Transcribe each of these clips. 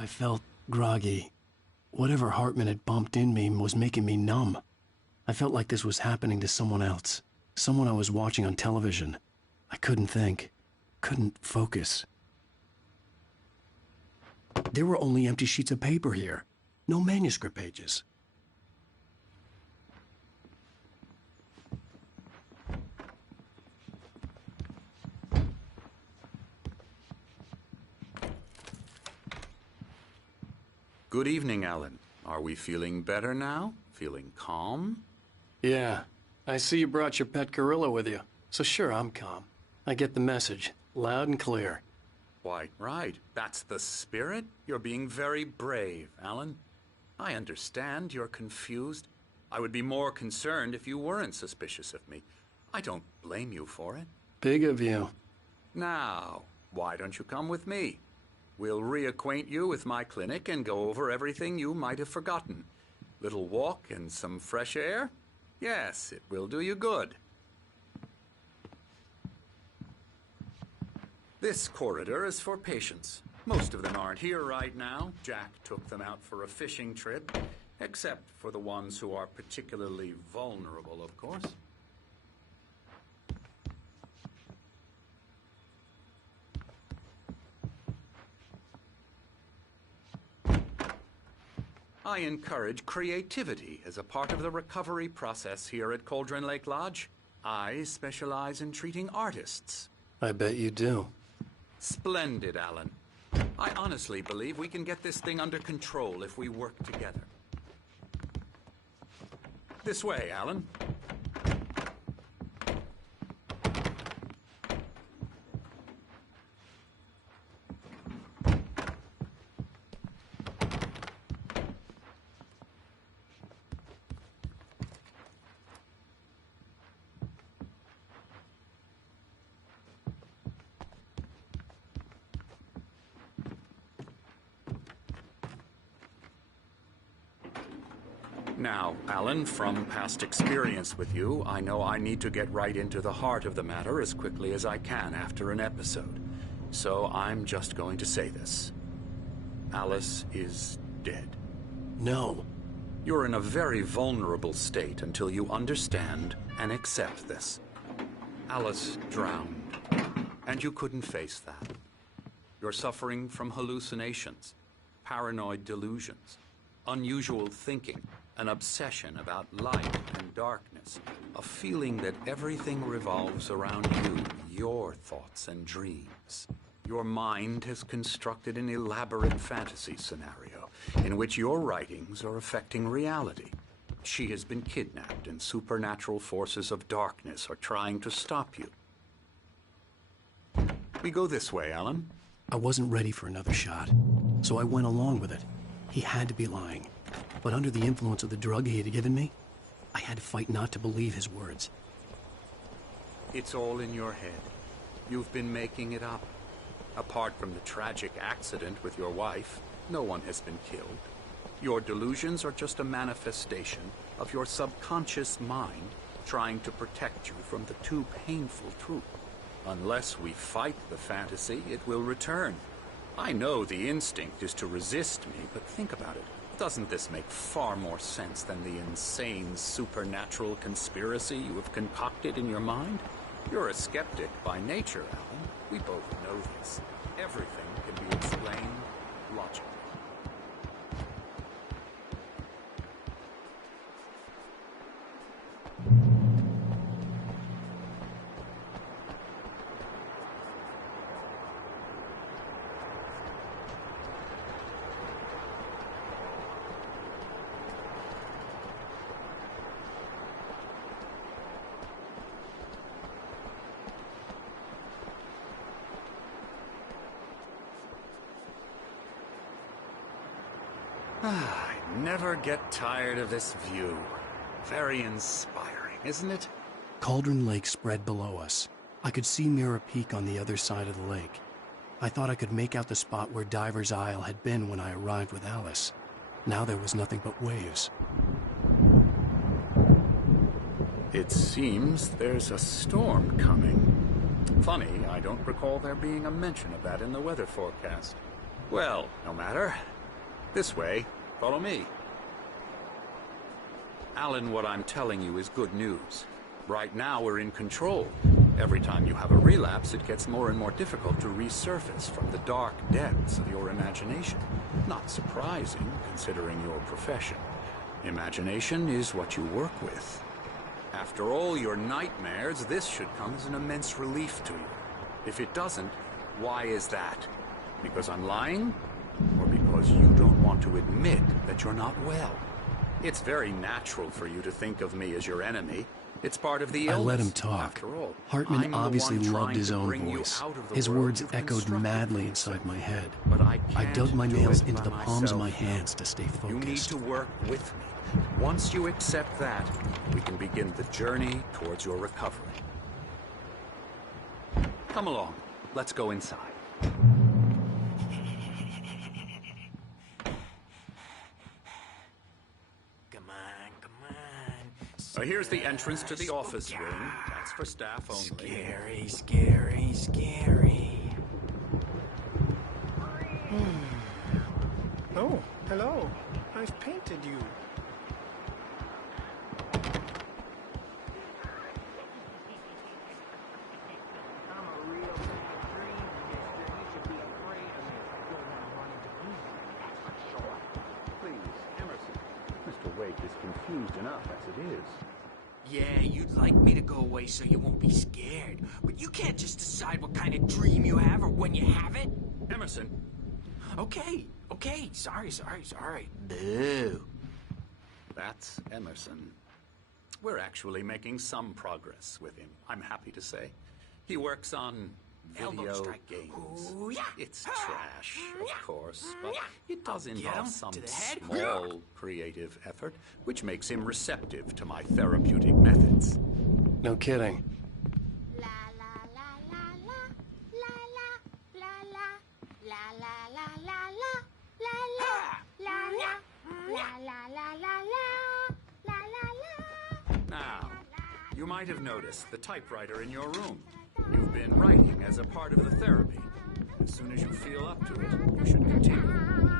I felt groggy. Whatever Hartman had bumped in me was making me numb. I felt like this was happening to someone else. Someone I was watching on television. I couldn't think. Couldn't focus. There were only empty sheets of paper here. No manuscript pages. Good evening, Alan. Are we feeling better now? Feeling calm? Yeah. I see you brought your pet gorilla with you. So sure, I'm calm. I get the message. Loud and clear. Why, right. That's the spirit. You're being very brave, Alan. I understand you're confused. I would be more concerned if you weren't suspicious of me. I don't blame you for it. Big of you. Now, why don't you come with me? We'll reacquaint you with my clinic and go over everything you might have forgotten. Little walk and some fresh air? Yes, it will do you good. This corridor is for patients. Most of them aren't here right now. Jack took them out for a fishing trip, except for the ones who are particularly vulnerable, of course. I encourage creativity as a part of the recovery process here at Cauldron Lake Lodge. I specialize in treating artists. I bet you do. Splendid, Alan. I honestly believe we can get this thing under control if we work together. This way, Alan. Now, Alan, from past experience with you, I know I need to get right into the heart of the matter as quickly as I can after an episode. So I'm just going to say this. Alice is dead. No. You're in a very vulnerable state until you understand and accept this. Alice drowned, and you couldn't face that. You're suffering from hallucinations, paranoid delusions, unusual thinking, an obsession about light and darkness, a feeling that everything revolves around you, your thoughts and dreams. Your mind has constructed an elaborate fantasy scenario in which your writings are affecting reality. She has been kidnapped and supernatural forces of darkness are trying to stop you. We go this way, Alan. I wasn't ready for another shot, so I went along with it. He had to be lying. But under the influence of the drug he had given me, I had to fight not to believe his words. It's all in your head. You've been making it up. Apart from the tragic accident with your wife, no one has been killed. Your delusions are just a manifestation of your subconscious mind trying to protect you from the too painful truth. Unless we fight the fantasy, it will return. I know the instinct is to resist me, but think about it. Doesn't this make far more sense than the insane supernatural conspiracy you have concocted in your mind? You're a skeptic by nature, Alan. We both know this. Everything can be explained logically. I never get tired of this view. Very inspiring, isn't it? Cauldron Lake spread below us. I could see Mirror Peak on the other side of the lake. I thought I could make out the spot where Diver's Isle had been when I arrived with Alice. Now there was nothing but waves. It seems there's a storm coming. Funny, I don't recall there being a mention of that in the weather forecast. Well, no matter. This way. Follow me. Alan, what I'm telling you is good news. Right now, we're in control. Every time you have a relapse, it gets more and more difficult to resurface from the dark depths of your imagination. Not surprising, considering your profession. Imagination is what you work with. After all your nightmares, this should come as an immense relief to you. If it doesn't, why is that? Because I'm lying? Or because you don't want to admit that you're not well? It's very natural for you to think of me as your enemy. It's part of the illness. I let him talk. After all, Hartman obviously loved his own voice. His words echoed madly inside my head. But I dug my nails into the palms of my hands to stay focused. You need to work with me. Once you accept that, we can begin the journey towards your recovery. Come along. Let's go inside. Here's the entrance to the office room. That's for staff only. Scary, scary, scary. Oh, hello. I've painted you. Please, Emerson. Mr. Wake is confused enough as it is. Yeah, you'd like me to go away so you won't be scared. But you can't just decide what kind of dream you have or when you have it. Emerson. Okay. Sorry. Boo. That's Emerson. We're actually making some progress with him, I'm happy to say. He works on video games. Ooh, yeah. It's trash, of course, but it does Get involve him some to the head. small creative effort, which makes him receptive to my therapeutic methods. No kidding. La la la la la la la la la la la la la la la la la la la la. Now, you might have noticed the typewriter in your room. You've been writing as a part of the therapy. As soon as you feel up to it, you should continue.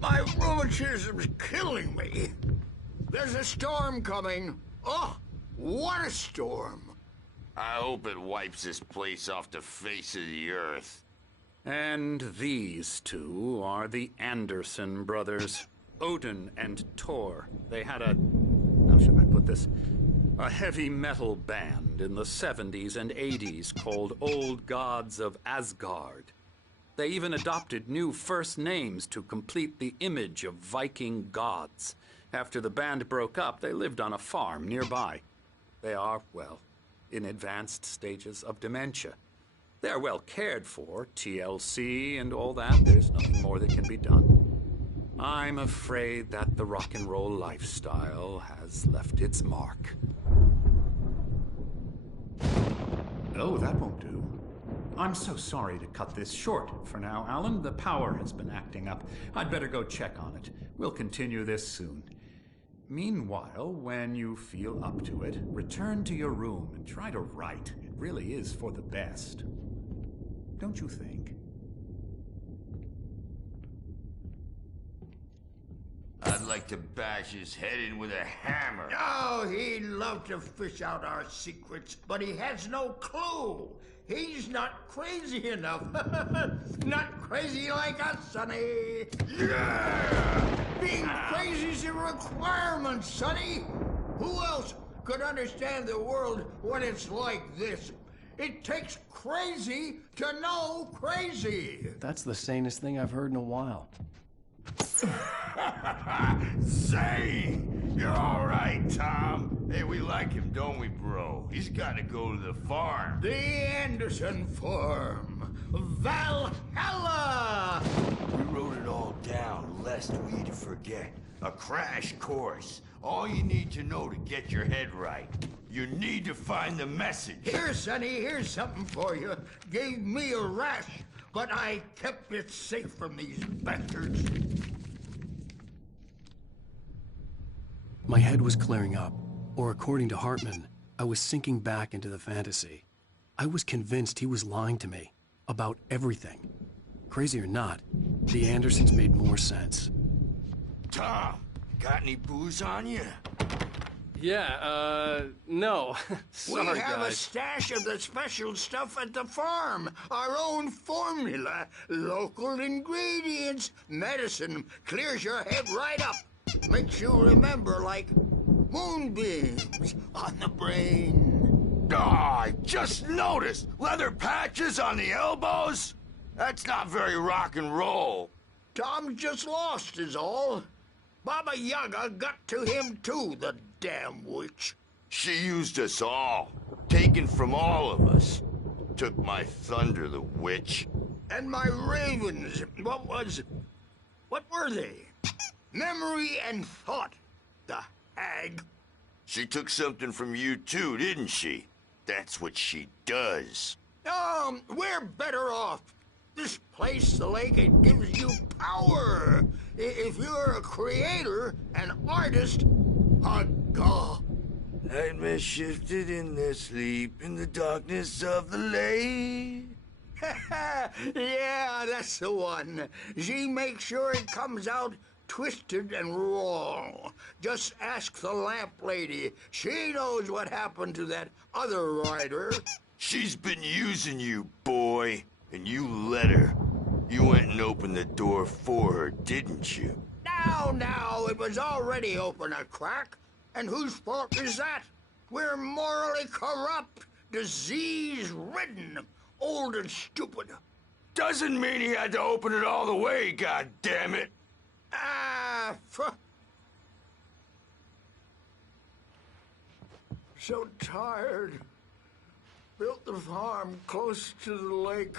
My rheumatism's killing me. There's a storm coming. Oh, what a storm. I hope it wipes this place off the face of the earth. And these two are the Anderson brothers, Odin and Tor. They had how should I put this? A heavy metal band in the 70s and 80s called Old Gods of Asgard. They even adopted new first names to complete the image of Viking gods. After the band broke up, they lived on a farm nearby. They are, well, in advanced stages of dementia. They're well cared for, TLC and all that. There's nothing more that can be done. I'm afraid that the rock and roll lifestyle has left its mark. Oh, that won't do. I'm so sorry to cut this short for now, Alan. The power has been acting up. I'd better go check on it. We'll continue this soon. Meanwhile, when you feel up to it, return to your room and try to write. It really is for the best. Don't you think? I'd like to bash his head in with a hammer. Oh, he'd love to fish out our secrets, but he has no clue. He's not crazy enough. Not crazy like us, Sonny. Yeah! Being crazy's a requirement, Sonny. Who else could understand the world when it's like this? It takes crazy to know crazy. That's the sanest thing I've heard in a while. Say, you're all right, Tom. Hey, we like him, don't we, bro? He's got to go to the farm. The Anderson Farm. Valhalla! We wrote it all down, lest we forget. A crash course. All you need to know to get your head right. You need to find the message. Here, Sonny, here's something for you. Gave me a rash, but I kept it safe from these bastards. My head was clearing up, or according to Hartman, I was sinking back into the fantasy. I was convinced he was lying to me about everything. Crazy or not, the Andersons made more sense. Tom, got any booze on you? Yeah, no. Sorry, we have a guys. stash of the special stuff at the farm. Our own formula. Local ingredients. Medicine clears your head right up. Makes you remember like moonbeams on the brain. Oh, I just noticed! Leather patches on the elbows? That's not very rock and roll. Tom just lost is all. Baba Yaga got to him too, the damn witch. She used us all. Taken from all of us. Took my thunder, the witch. And my ravens. What were they? Memory and thought. The hag. She took something from you too, didn't she? That's what she does. We're better off. This place, the lake, it gives you power. If you're a creator, an artist, a god. Nightmare shifted in their sleep in the darkness of the lake. Yeah, that's the one. She makes sure it comes out twisted and wrong. Just ask the lamp lady. She knows what happened to that other writer. She's been using you, boy. And you let her. You went and opened the door for her, didn't you? Now, it was already open a crack. And whose fault is that? We're morally corrupt, disease-ridden, old and stupid. Doesn't mean he had to open it all the way, goddammit. So tired. Built the farm close to the lake.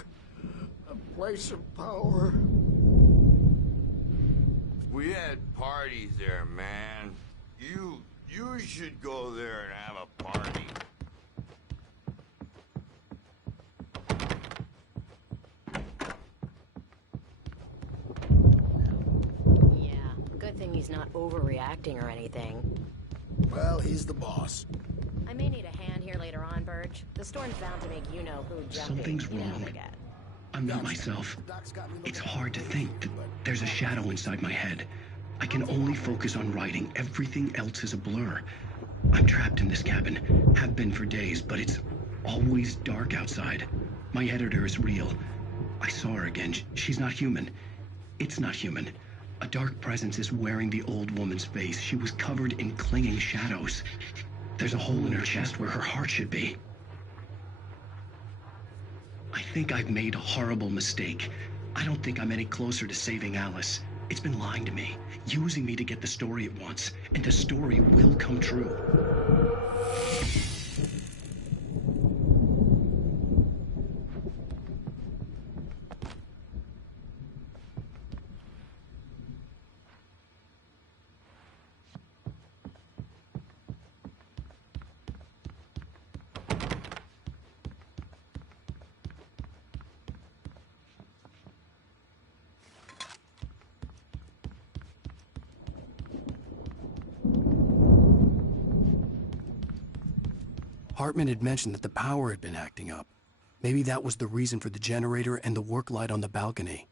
A place of power. We had parties there, man. You should go there and have a party. Yeah, good thing he's not overreacting or anything. Well, he's the boss. I may need a hand here later on, Birch. The storm's bound to make you-know-who jumping. Something's you know, wrong. forget. I'm not myself. It's hard to think that there's a shadow inside my head. I can only focus on writing. Everything else is a blur. I'm trapped in this cabin. Have been for days, but it's always dark outside. My editor is real. I saw her again. She's not human. It's not human. A dark presence is wearing the old woman's face. She was covered in clinging shadows. There's a hole in her chest where her heart should be. I think I've made a horrible mistake. I don't think I'm any closer to saving Alice. It's been lying to me, using me to get the story it wants, and the story will come true. Hartman had mentioned that the power had been acting up. Maybe that was the reason for the generator and the work light on the balcony.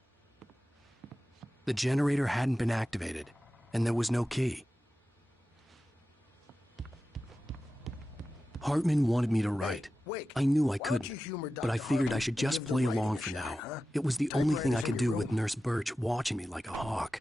The generator hadn't been activated, and there was no key. Hartman wanted me to write. I knew I couldn't, but I figured I should just play along for now. It was the only thing I could do with Nurse Birch watching me like a hawk.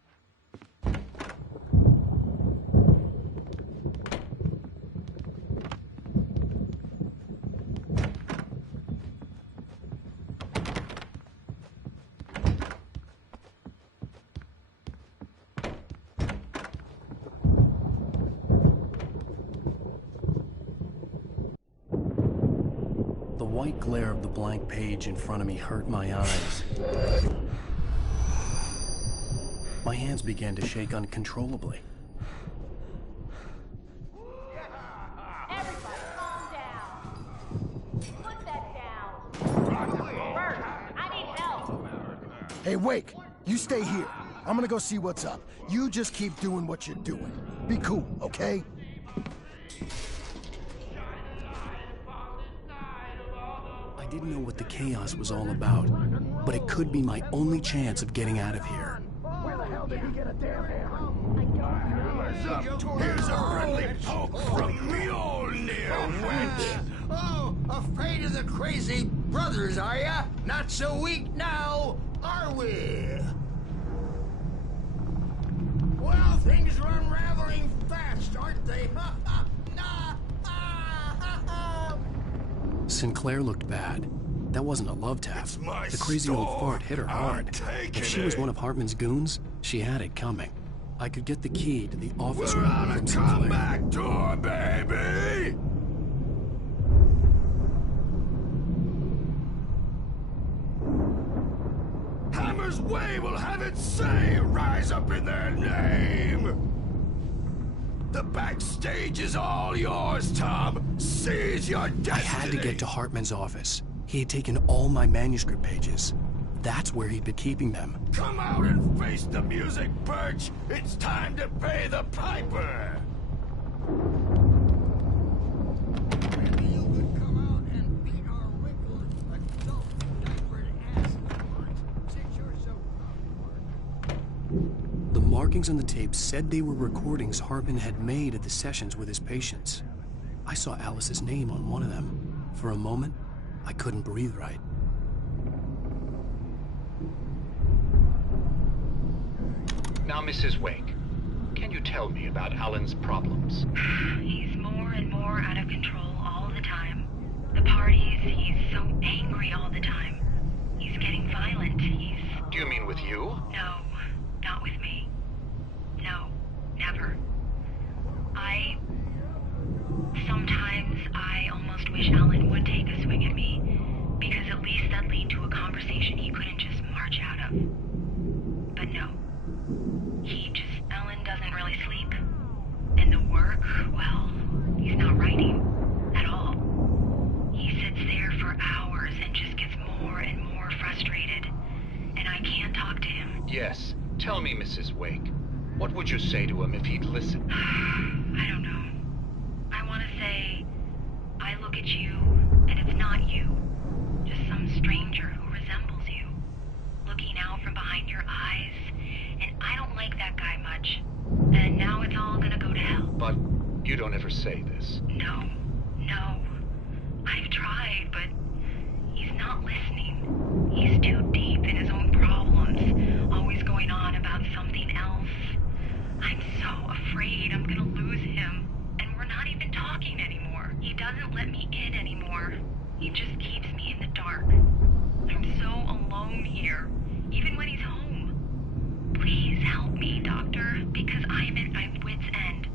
white glare of the blank page in front of me hurt my eyes. My hands began to shake uncontrollably. Everybody, calm down. Put that down. Bert, I need help. Hey, Wake, you stay here. I'm gonna go see what's up. You just keep doing what you're doing. Be cool, okay? I didn't know what the chaos was all about, but it could be my only chance of getting out of here. Where the hell did he get a damn hammer? Hammer's up. Here's a friendly poke from Mjolnir, wench. Oh, afraid of the crazy brothers, are ya? Not so weak now, are we? Well, things are unraveling fast, aren't they? Sinclair looked bad. That wasn't a love tap. The crazy old fart hit her hard. If she was one of Hartman's goons, she had it coming. I could get the key to the office We're room on a from Sinclair. comeback door, baby! Hammer's Way will have its say rise up in their name! The backstage is all yours, Tom. Seize your destiny! I had to get to Hartman's office. He had taken all my manuscript pages. That's where he'd been keeping them. Come out and face the music, Birch! It's time to pay the piper! Maybe you could come out and beat our wrinkled, adult, diapered ass since you're so The markings on the tape said they were recordings Hartman had made at the sessions with his patients. I saw Alice's name on one of them. For a moment, I couldn't breathe right. Now, Mrs. Wake, can you tell me about Alan's problems? He's more and more out of control all the time. The parties, he's so angry all the time. He's getting violent. Do you mean with you? No, not with me. No, never. Sometimes I almost wish Alan would take a swing at me, because at least that'd lead to a conversation he couldn't just march out of. But no. Alan doesn't really sleep. And the work, well, he's not writing at all. He sits there for hours and just gets more and more frustrated. And I can't talk to him. Yes. Tell me, Mrs. Wake, what would you say to him if he'd listen? I don't know. I want to say, I look at you, and it's not you. Just some stranger who resembles you. Looking out from behind your eyes. And I don't like that guy much. And now it's all gonna go to hell. But you don't ever say this. No. I've tried, but he's not listening. He's too deep in his own problems, always going on about something else. I'm so afraid I'm gonna lose him, and we're not even talking anymore. He doesn't let me in anymore. He just keeps me in the dark. I'm so alone here, even when he's home. Please help me, Doctor, because I'm at my wit's end.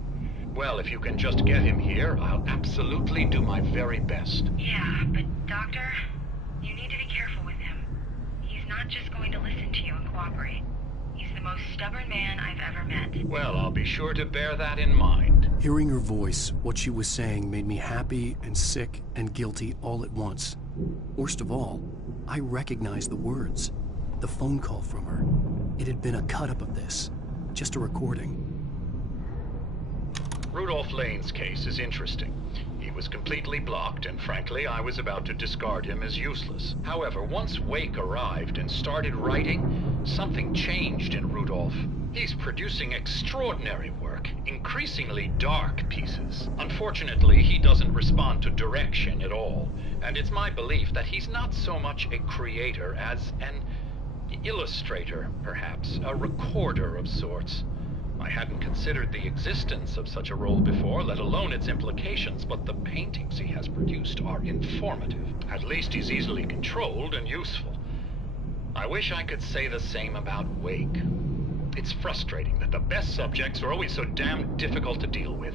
Well, if you can just get him here, I'll absolutely do my very best. Yeah, but Doctor, you need to be careful with him. He's not just going to listen to you and cooperate. He's the most stubborn man I've ever met. Well, I'll be sure to bear that in mind. Hearing her voice, what she was saying made me happy and sick and guilty all at once. Worst of all, I recognized the words. The phone call from her. It had been a cut-up of this. Just a recording. Rudolph Lane's case is interesting. He was completely blocked, and frankly, I was about to discard him as useless. However, once Wake arrived and started writing, something changed in Rudolph. He's producing extraordinary work, increasingly dark pieces. Unfortunately, he doesn't respond to direction at all, and it's my belief that he's not so much a creator as an illustrator, perhaps, a recorder of sorts. I hadn't considered the existence of such a role before, let alone its implications, but the paintings he has produced are informative. At least he's easily controlled and useful. I wish I could say the same about Wake. It's frustrating that the best subjects are always so damn difficult to deal with.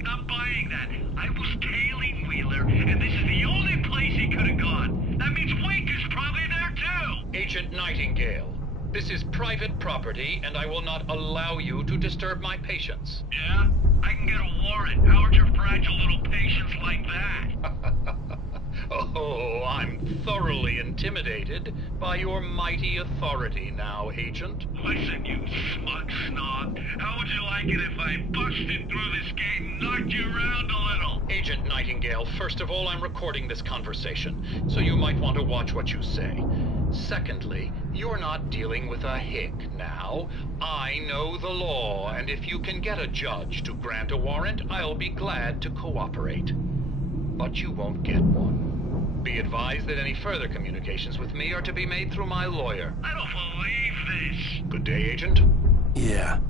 Not buying that. I was tailing Wheeler, and this is the only place he could have gone. That means Wake is probably there too! Agent Nightingale, this is private property, and I will not allow you to disturb my patients. Yeah? I can get a warrant. How would your fragile little patience like that? Oh, I'm thoroughly intimidated by your mighty authority now, Agent. Listen, you smug snob. How would you like it if I busted through this gate and knocked you around a little? Agent Nightingale, first of all, I'm recording this conversation, so you might want to watch what you say. Secondly, you're not dealing with a hick now. I know the law, and if you can get a judge to grant a warrant, I'll be glad to cooperate. But you won't get one. Be advised that any further communications with me are to be made through my lawyer. I don't believe this. Good day, Agent. Yeah.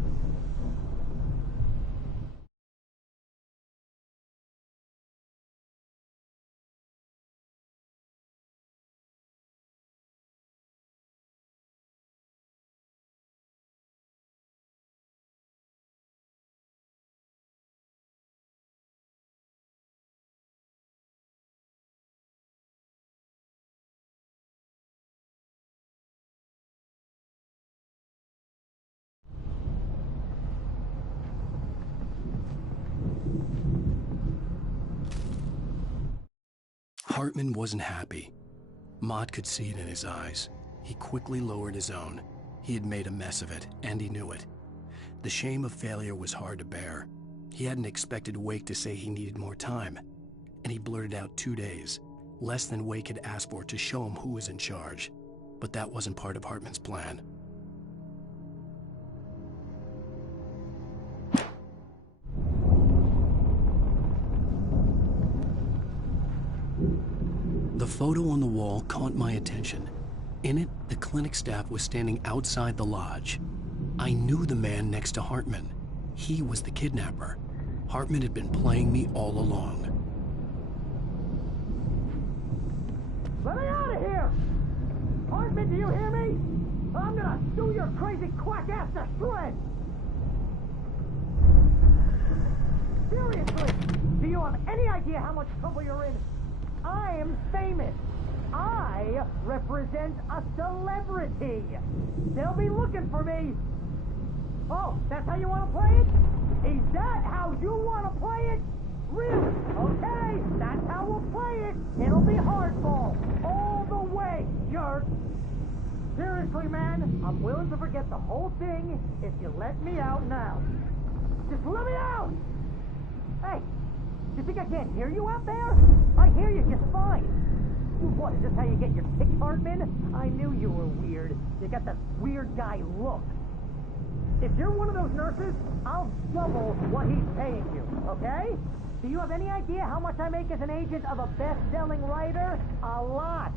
Hartman wasn't happy. Mott could see it in his eyes. He quickly lowered his own. He had made a mess of it, and he knew it. The shame of failure was hard to bear. He hadn't expected Wake to say he needed more time, and he blurted out 2 days, less than Wake had asked for to show him who was in charge. But that wasn't part of Hartman's plan. The photo on the wall caught my attention. In it, the clinic staff was standing outside the lodge. I knew the man next to Hartman. He was the kidnapper. Hartman had been playing me all along. Let me out of here! Hartman, do you hear me? I'm gonna sue your crazy quack ass to shreds! Seriously, do you have any idea how much trouble you're in? I am famous. I represent a celebrity. They'll be looking for me. Oh, that's how you want to play it? Is that how you want to play it? Really? Okay, that's how we'll play it. It'll be hardball. All the way, jerk. Seriously, man, I'm willing to forget the whole thing if you let me out now. Just let me out! Hey, you think I can't hear you out there? I hear you just fine. What, is this how you get your kicks, Hartman? I knew you were weird. You got that weird guy look. If you're one of those nurses, I'll double what he's paying you, okay? Do you have any idea how much I make as an agent of a best-selling writer? A lot.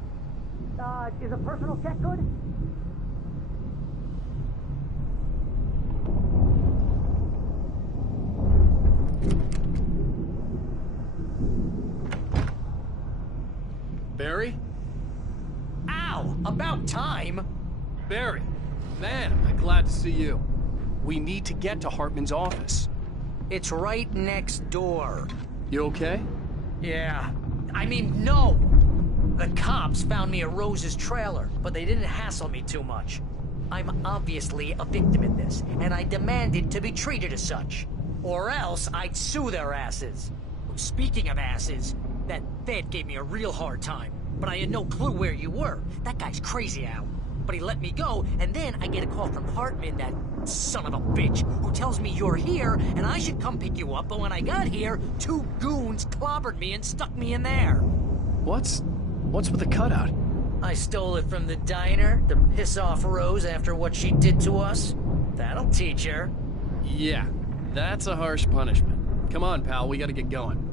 Is a personal check good? Barry? Ow! About time! Barry, man, am I glad to see you. We need to get to Hartman's office. It's right next door. You okay? Yeah. I mean, no! The cops found me at Rose's trailer, but they didn't hassle me too much. I'm obviously a victim in this, and I demanded to be treated as such. Or else I'd sue their asses. Speaking of asses, that Fed gave me a real hard time, but I had no clue where you were. That guy's crazy, Al. But he let me go, and then I get a call from Hartman, that son of a bitch, who tells me you're here, and I should come pick you up, but when I got here, 2 goons clobbered me and stuck me in there. What's with the cutout? I stole it from the diner to piss off Rose after what she did to us. That'll teach her. Yeah, that's a harsh punishment. Come on, pal, we gotta get going.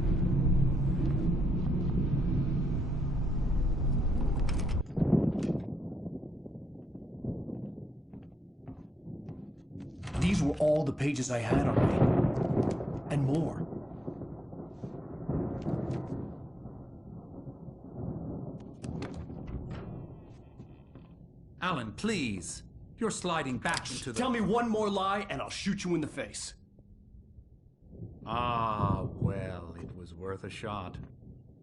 These were all the pages I had on me. And more. Alan, please. You're sliding back into the... Tell me one more lie and I'll shoot you in the face. Ah, well, it was worth a shot.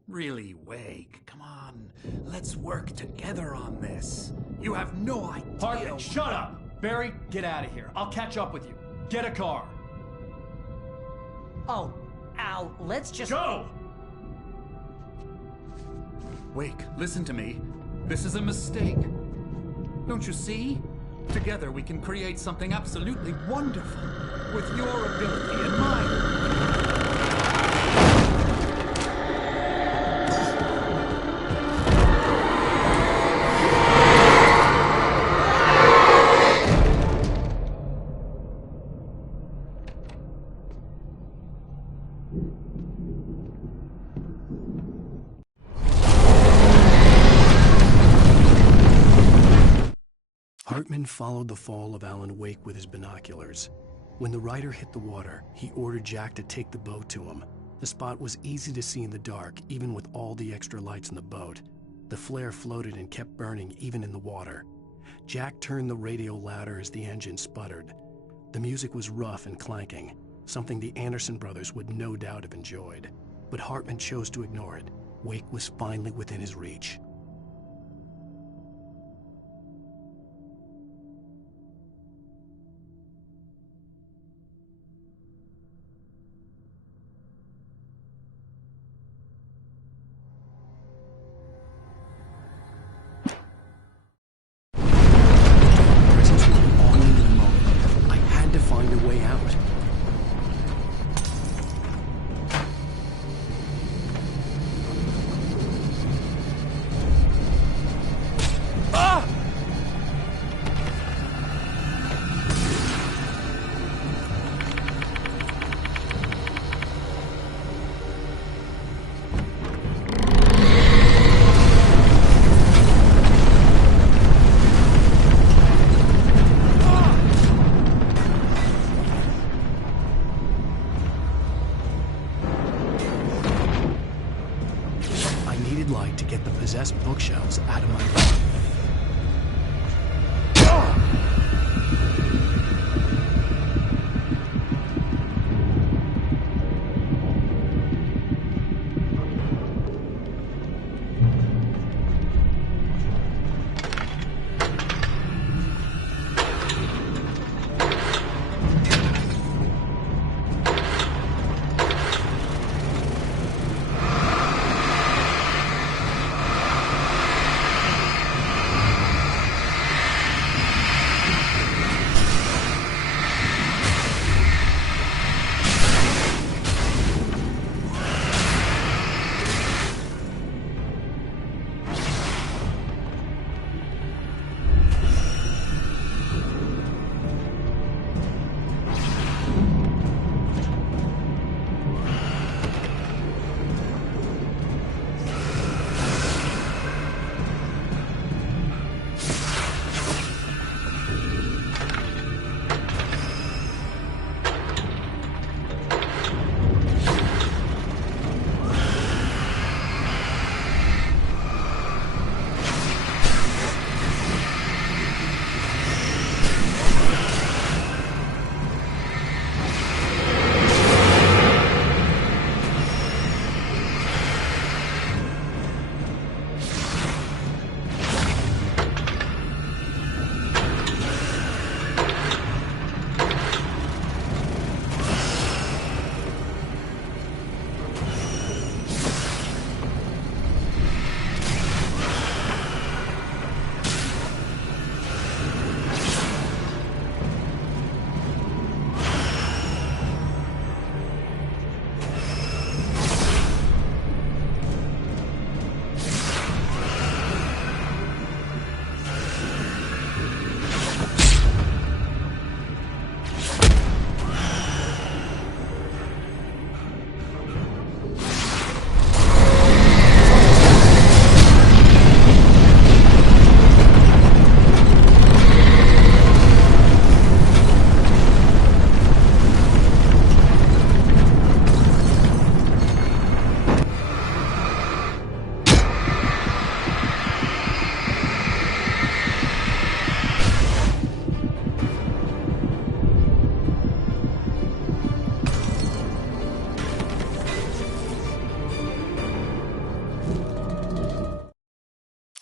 Really, Wake, come on. Let's work together on this. You have no idea. Hartman, shut up! Barry, get out of here. I'll catch up with you. Get a car. Oh, Al, let's just... Go! Wake, listen to me. This is a mistake. Don't you see? Together we can create something absolutely wonderful. With your ability and mine. Hartman followed the fall of Alan Wake with his binoculars. When the rider hit the water, he ordered Jack to take the boat to him. The spot was easy to see in the dark, even with all the extra lights in the boat. The flare floated and kept burning even in the water. Jack turned the radio louder as the engine sputtered. The music was rough and clanking, something the Anderson brothers would no doubt have enjoyed. But Hartman chose to ignore it. Wake was finally within his reach. Light to get the possessed bookshelves out of my way.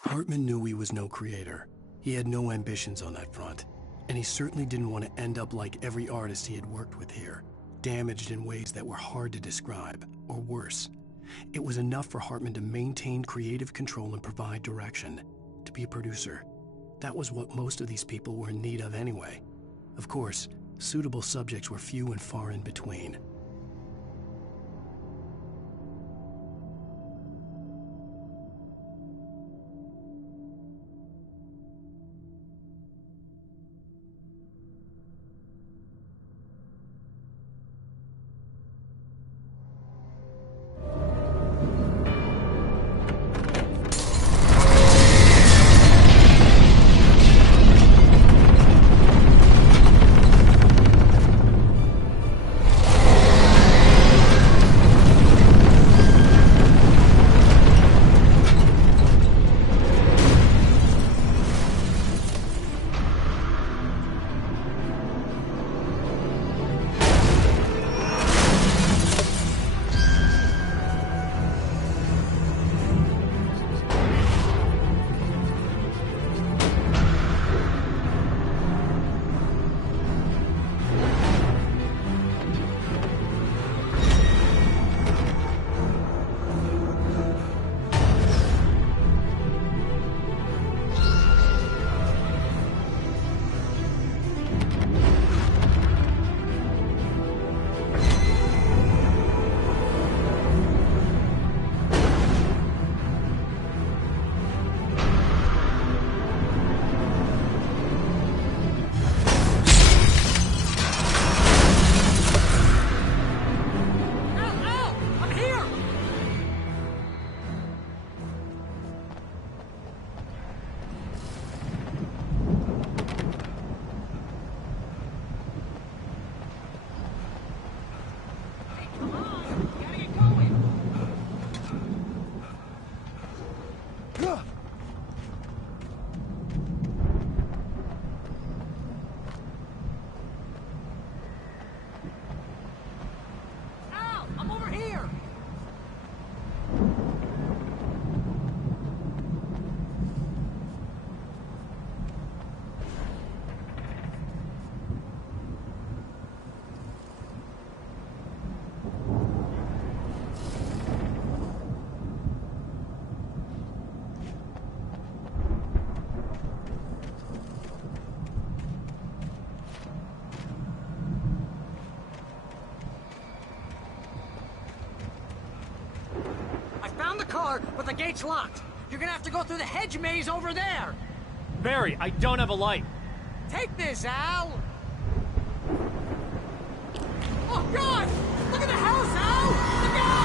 Hartman knew he was no creator. He had no ambitions on that front. And he certainly didn't want to end up like every artist he had worked with here, damaged in ways that were hard to describe, or worse. It was enough for Hartman to maintain creative control and provide direction, to be a producer. That was what most of these people were in need of anyway. Of course, suitable subjects were few and far in between. The car, but the gate's locked. You're gonna have to go through the hedge maze over there. Barry, I don't have a light. Take this, Al. Oh, God! Look at the house, Al! Look out!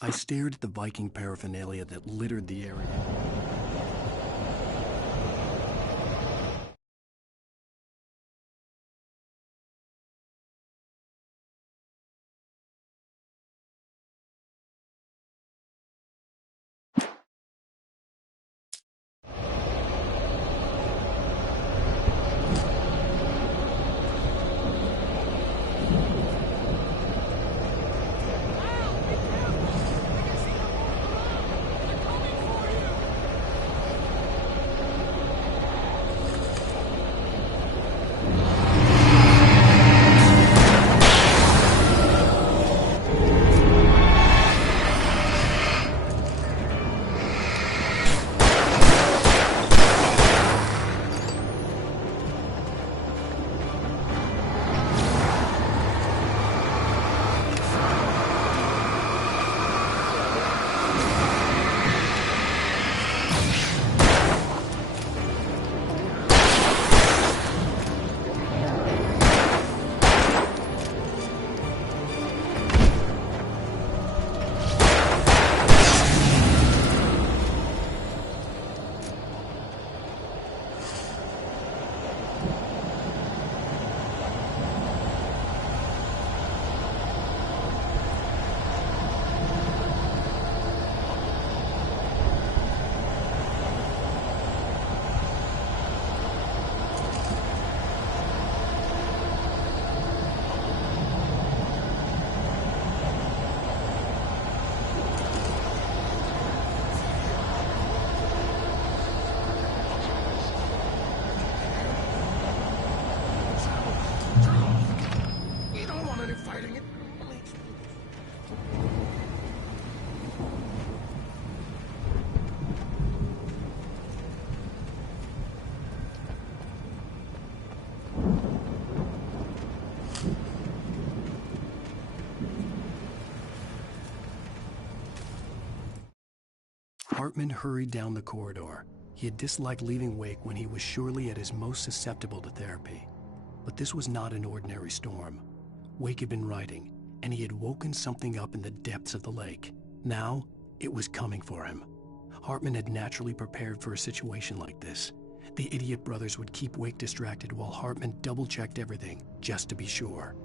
I stared at the Viking paraphernalia that littered the area. We don't want any fighting. It makes me... Hartman hurried down the corridor. He had disliked leaving Wake when he was surely at his most susceptible to therapy. But this was not an ordinary storm. Wake had been writing, and he had woken something up in the depths of the lake. Now, it was coming for him. Hartman had naturally prepared for a situation like this. The idiot brothers would keep Wake distracted while Hartman double-checked everything, just to be sure.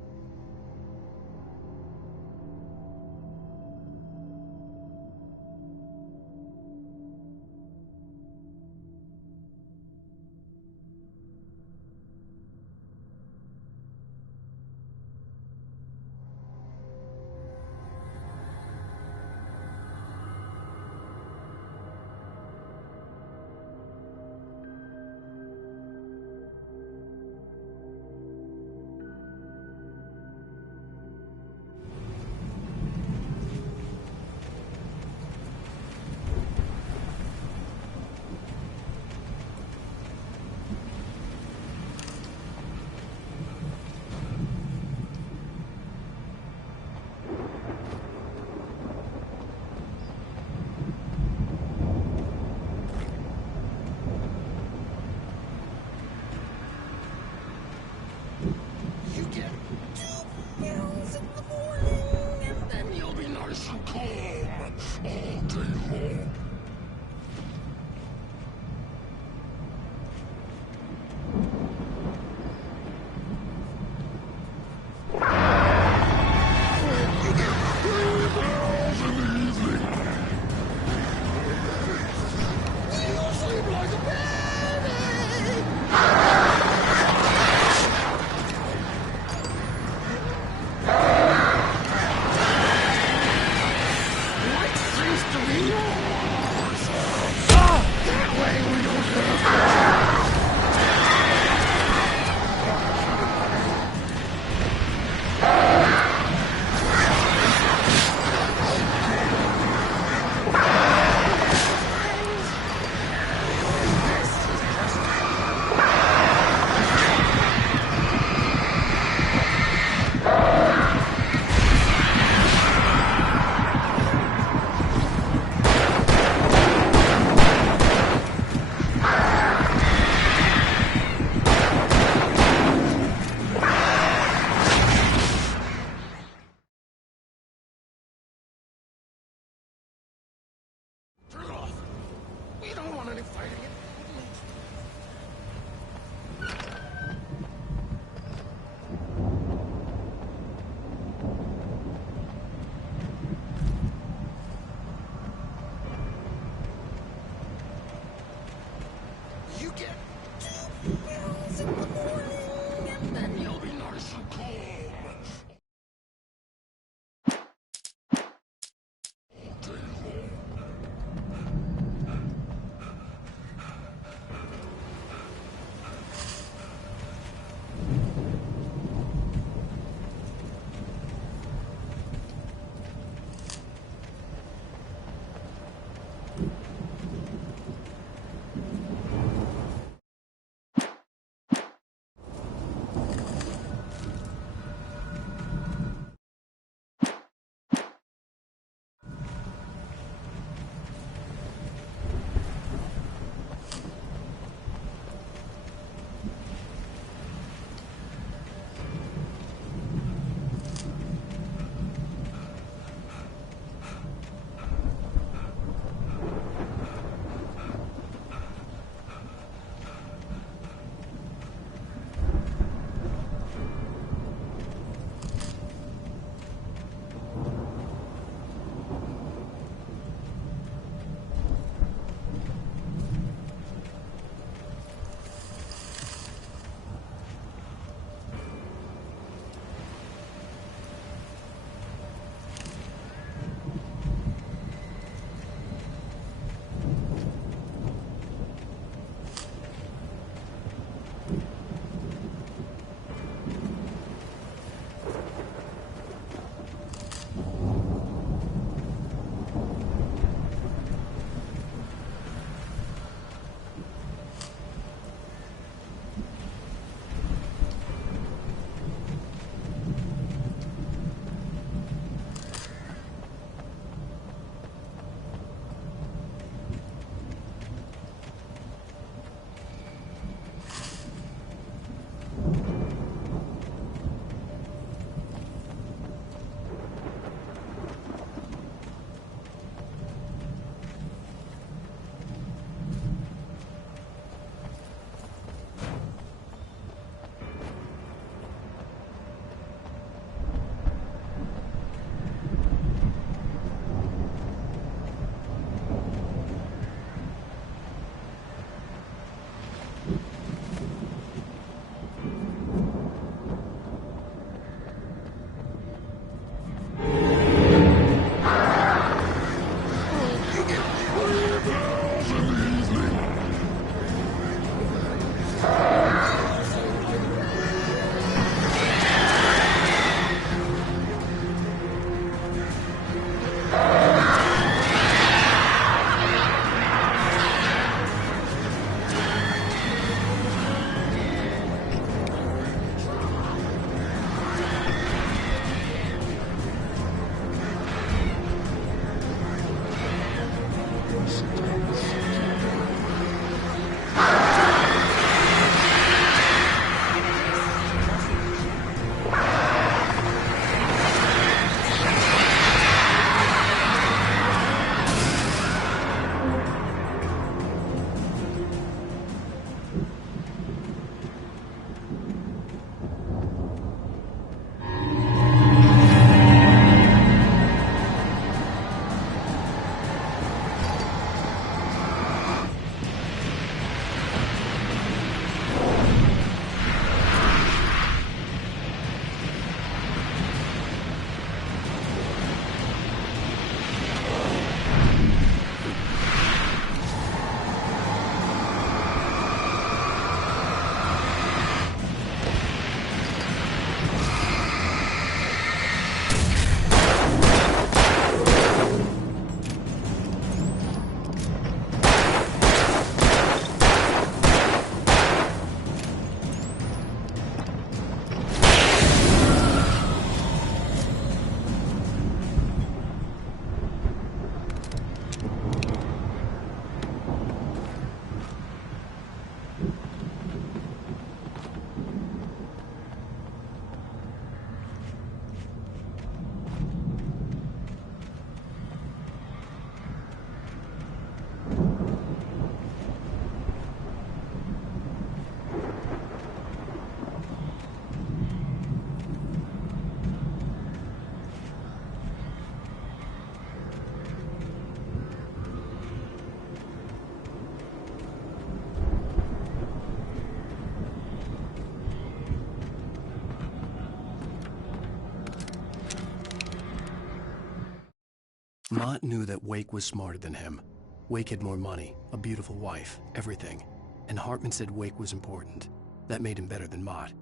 Mott knew that Wake was smarter than him. Wake had more money, a beautiful wife, everything. And Hartman said Wake was important. That made him better than Mott.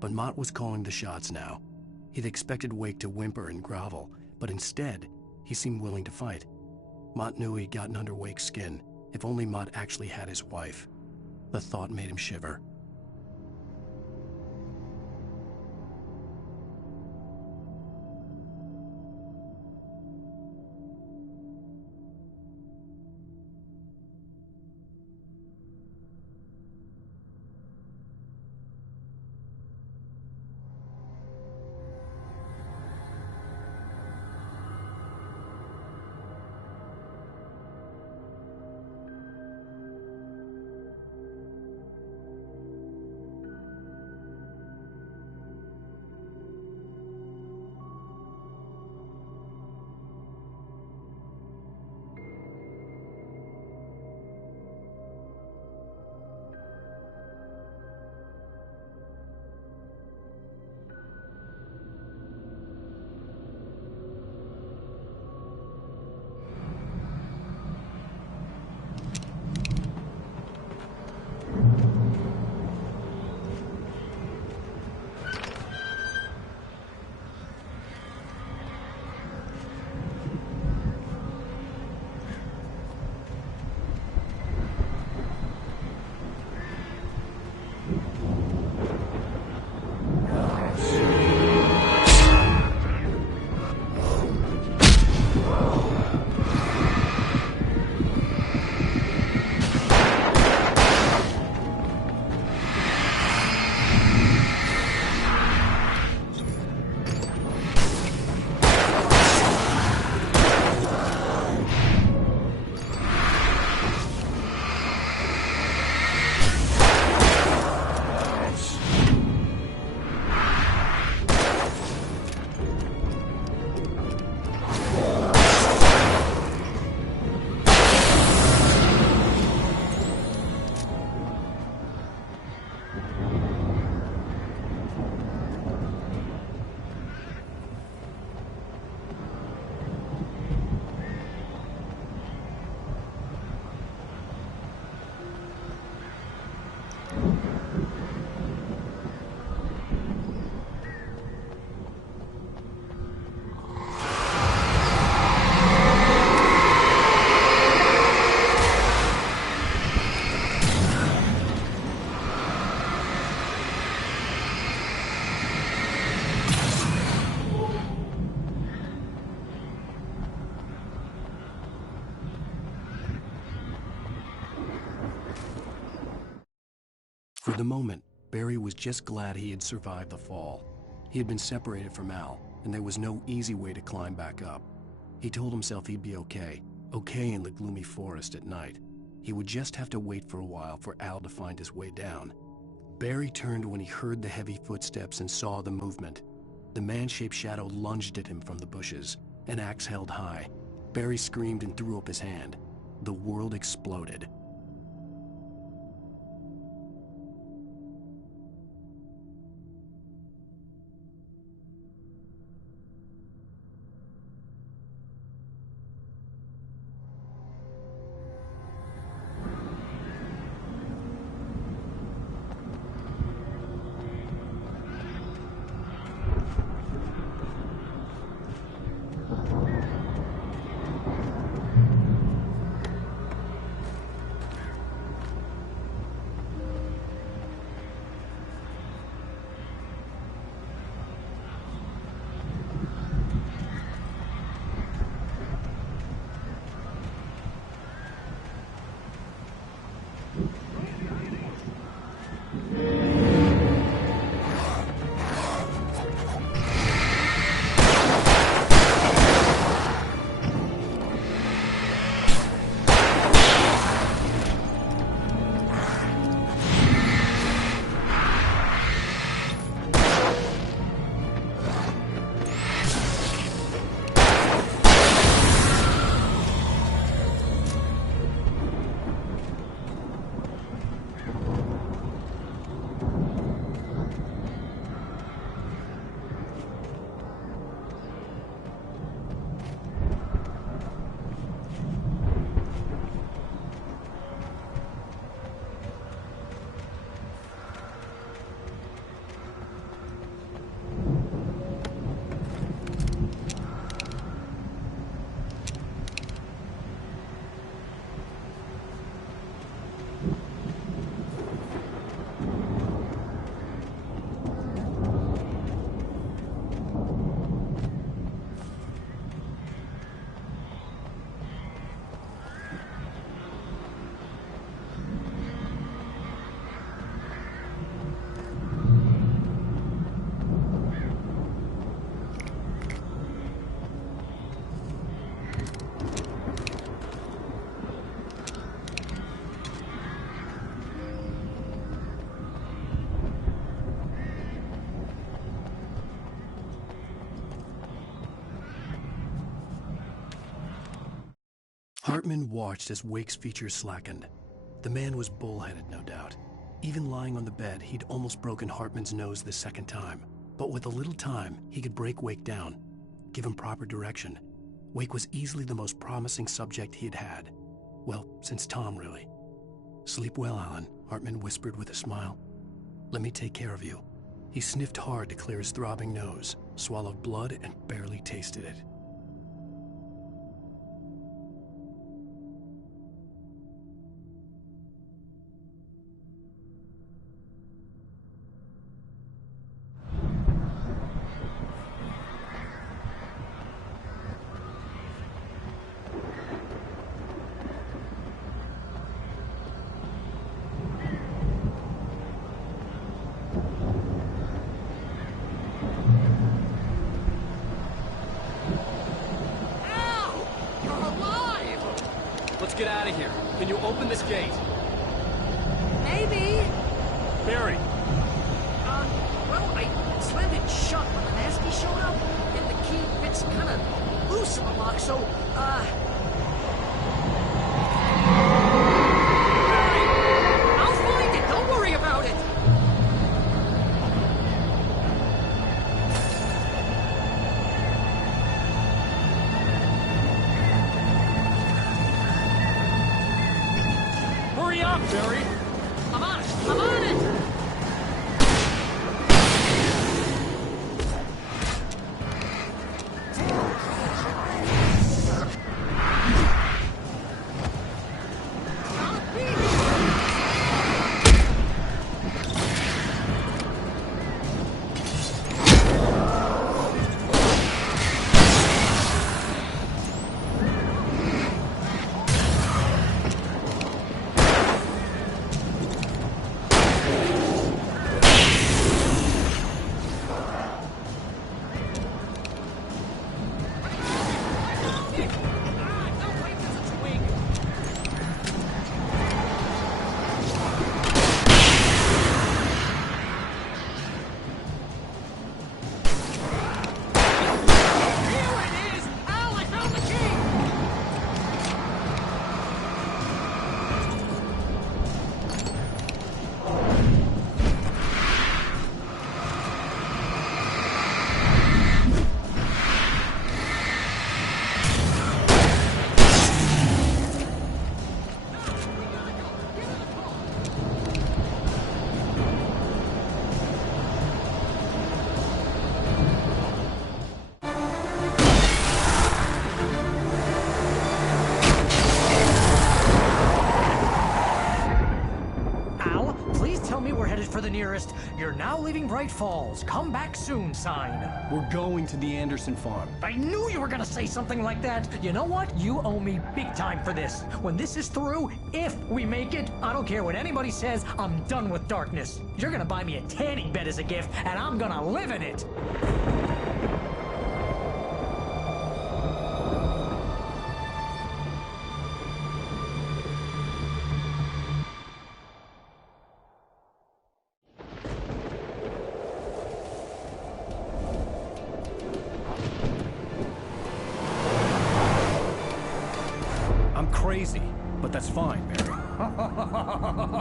But Mott was calling the shots now. He'd expected Wake to whimper and grovel, but instead, he seemed willing to fight. Mott knew he'd gotten under Wake's skin. If only Mott actually had his wife. The thought made him shiver. For the moment, Barry was just glad he had survived the fall. He had been separated from Al, and there was no easy way to climb back up. He told himself he'd be okay in the gloomy forest at night. He would just have to wait for a while for Al to find his way down. Barry turned when he heard the heavy footsteps and saw the movement. The man-shaped shadow lunged at him from the bushes, an axe held high. Barry screamed and threw up his hand. The world exploded. Hartman watched as Wake's features slackened. The man was bullheaded, no doubt. Even lying on the bed, he'd almost broken Hartman's nose the second time. But with a little time, he could break Wake down, give him proper direction. Wake was easily the most promising subject he had had. Well, since Tom, really. "Sleep well, Alan," Hartman whispered with a smile. "Let me take care of you." He sniffed hard to clear his throbbing nose, swallowed blood, and barely tasted it. Get out of here. Can you open this gate? Maybe. Barry. Well, I slammed it shut when the nasty showed up, and the key fits kind of loose in the lock, so, Barry! I'll find it! Don't worry about it! Hurry up, Barry! I'm on it! I'm on it! For the nearest, "You're now leaving Bright Falls. Come back soon" sign. We're going to the Anderson farm. I knew you were gonna say something like that. You know what? You owe me big time for this. When this is through, if we make it, I don't care what anybody says, I'm done with darkness. You're gonna buy me a tanning bed as a gift, and I'm gonna live in it. Crazy, but that's fine, Barry.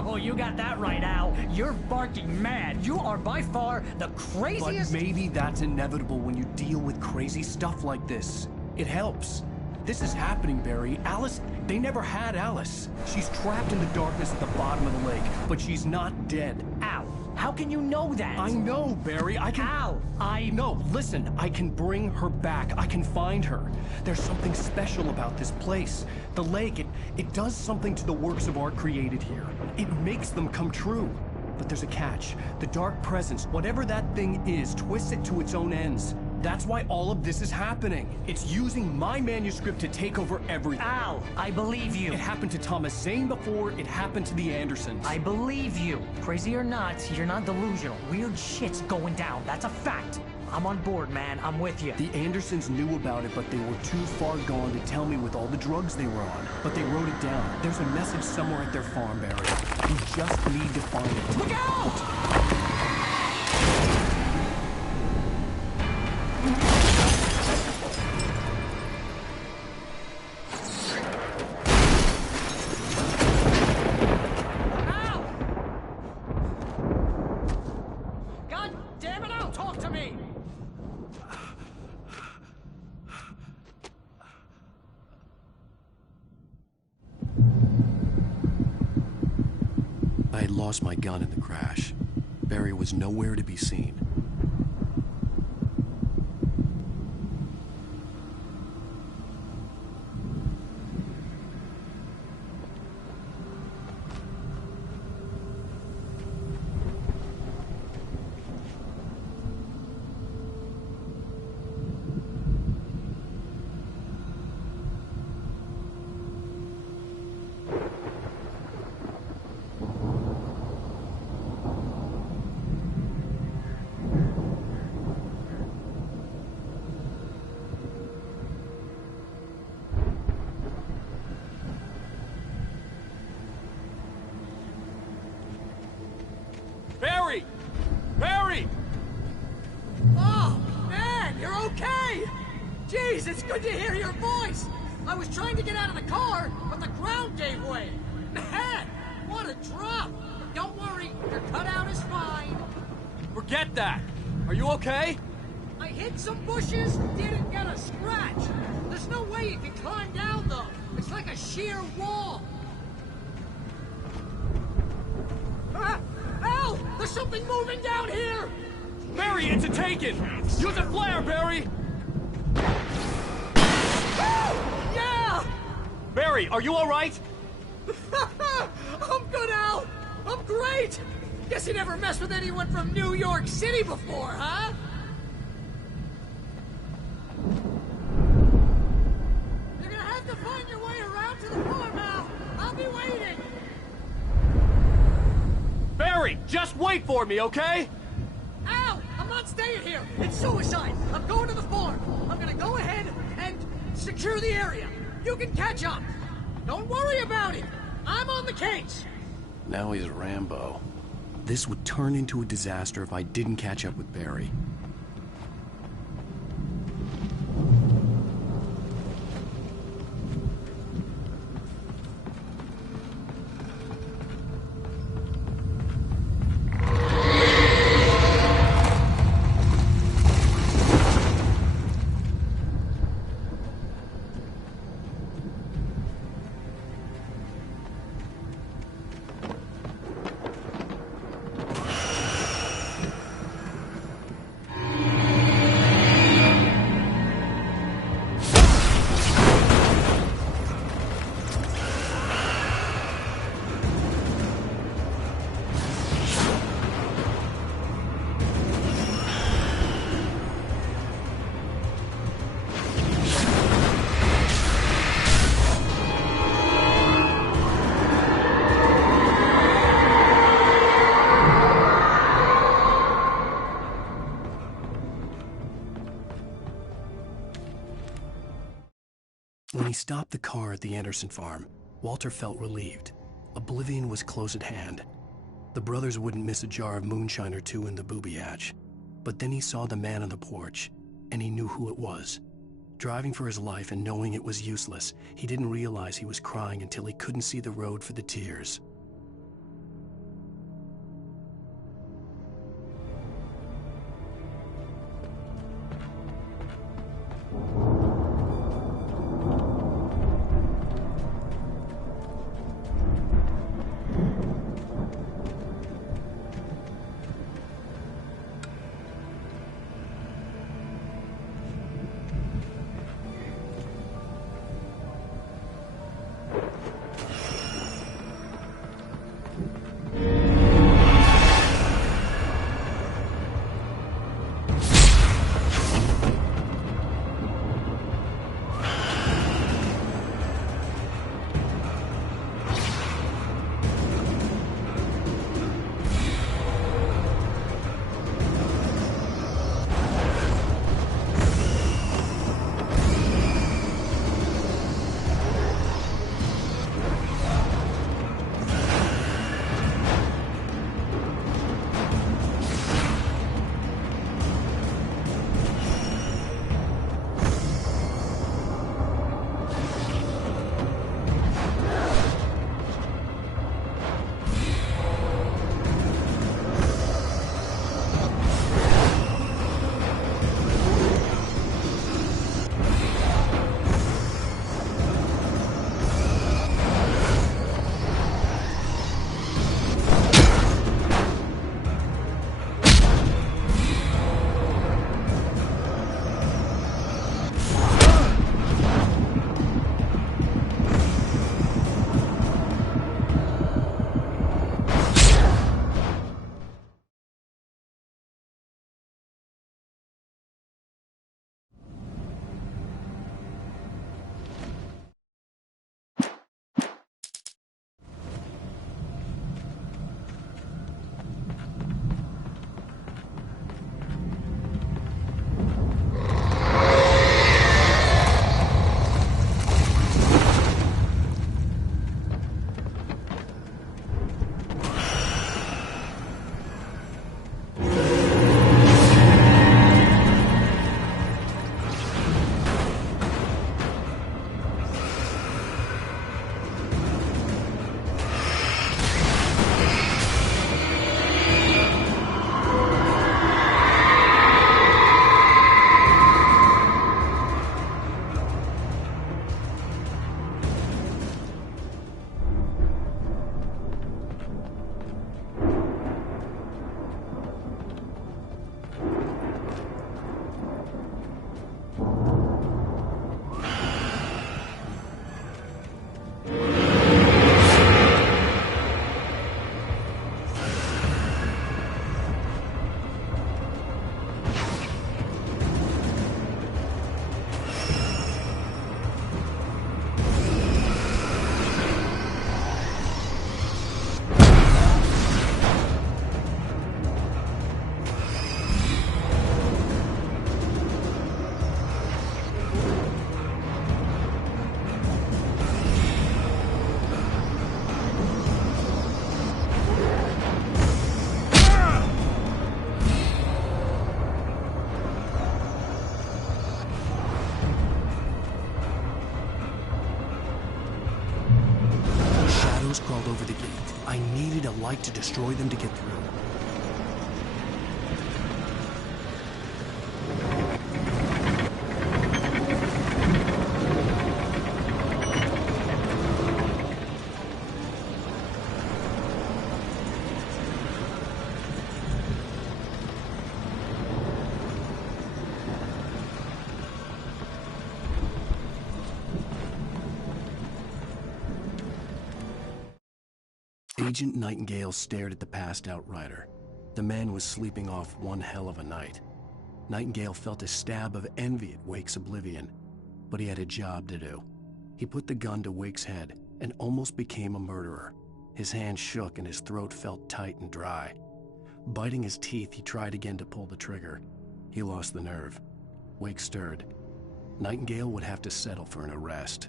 Oh, you got that right, Al. You're barking mad. You are by far the craziest... But maybe that's inevitable when you deal with crazy stuff like this. It helps. This is happening, Barry. Alice, they never had Alice. She's trapped in the darkness at the bottom of the lake, but she's not dead. Al, how can you know that? I know, Barry. I can... Al, No, listen. I can bring her back. I can find her. There's something special about this place. The lake, it does something to the works of art created here. It makes them come true. But there's a catch. The dark presence, whatever that thing is, twists it to its own ends. That's why all of this is happening. It's using my manuscript to take over everything. Al, I believe you. It happened to Thomas Zane before, it happened to the Andersons. I believe you. Crazy or not, you're not delusional. Weird shit's going down. That's a fact. I'm on board, man. I'm with you. The Andersons knew about it, but they were too far gone to tell me with all the drugs they were on. But they wrote it down. There's a message somewhere at their farm, Barry. You just need to find it. Look out! I had lost my gun in the crash. Barry was nowhere to be seen. Barry! Barry! Oh, man, you're okay! Jeez, it's good to hear your voice! I was trying to get out of the car, but the ground gave way. Man, what a drop! But don't worry, your cutout is fine. Forget that! Are you okay? I hit some bushes, didn't get a scratch. There's no way you can climb down, though. It's like a sheer wall. Ah! Help! There's something moving down here! Barry, it's a taken! Use a flare, Barry! Yeah! Barry, are you alright? I'm good, Al! I'm great! Guess you never messed with anyone from New York City before, huh? You're gonna have to find your way around to the farm, Al! I'll be waiting! Barry, just wait for me, okay? Al! I'm not staying here! It's suicide! I'm going to the farm! I'm gonna go ahead and secure the area! You can catch up! Don't worry about it! I'm on the case! Now he's Rambo. This would turn into a disaster if I didn't catch up with Barry. When he stopped the car at the Anderson farm, Walter felt relieved. Oblivion was close at hand. The brothers wouldn't miss a jar of moonshine or two in the booby hatch. But then he saw the man on the porch, and he knew who it was. Driving for his life and knowing it was useless, he didn't realize he was crying until he couldn't see the road for the tears. crawled over the gate. I needed a light to destroy them to get through. Agent Nightingale stared at the passed-out rider. The man was sleeping off one hell of a night. Nightingale felt a stab of envy at Wake's oblivion, but he had a job to do. He put the gun to Wake's head and almost became a murderer. His hand shook and his throat felt tight and dry. Biting his teeth, he tried again to pull the trigger. He lost the nerve. Wake stirred. Nightingale would have to settle for an arrest.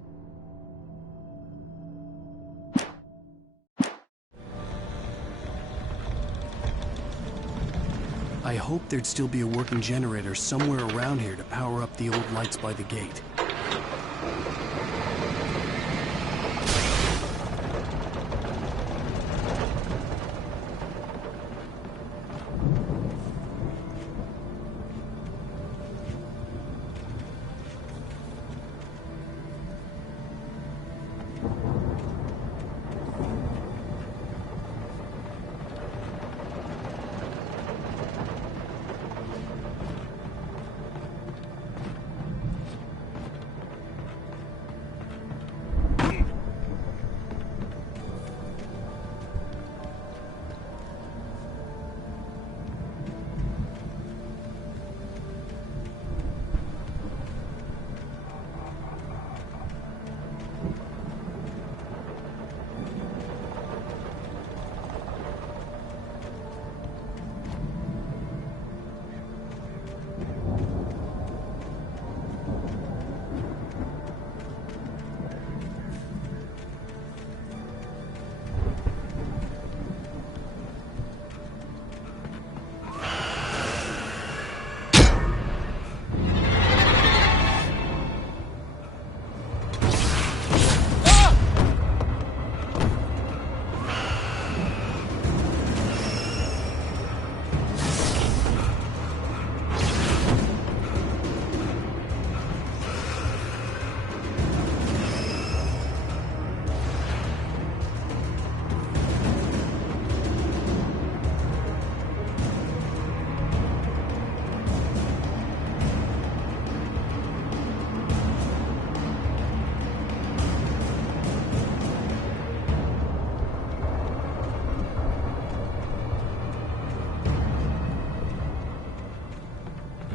I hoped there'd still be a working generator somewhere around here to power up the old lights by the gate.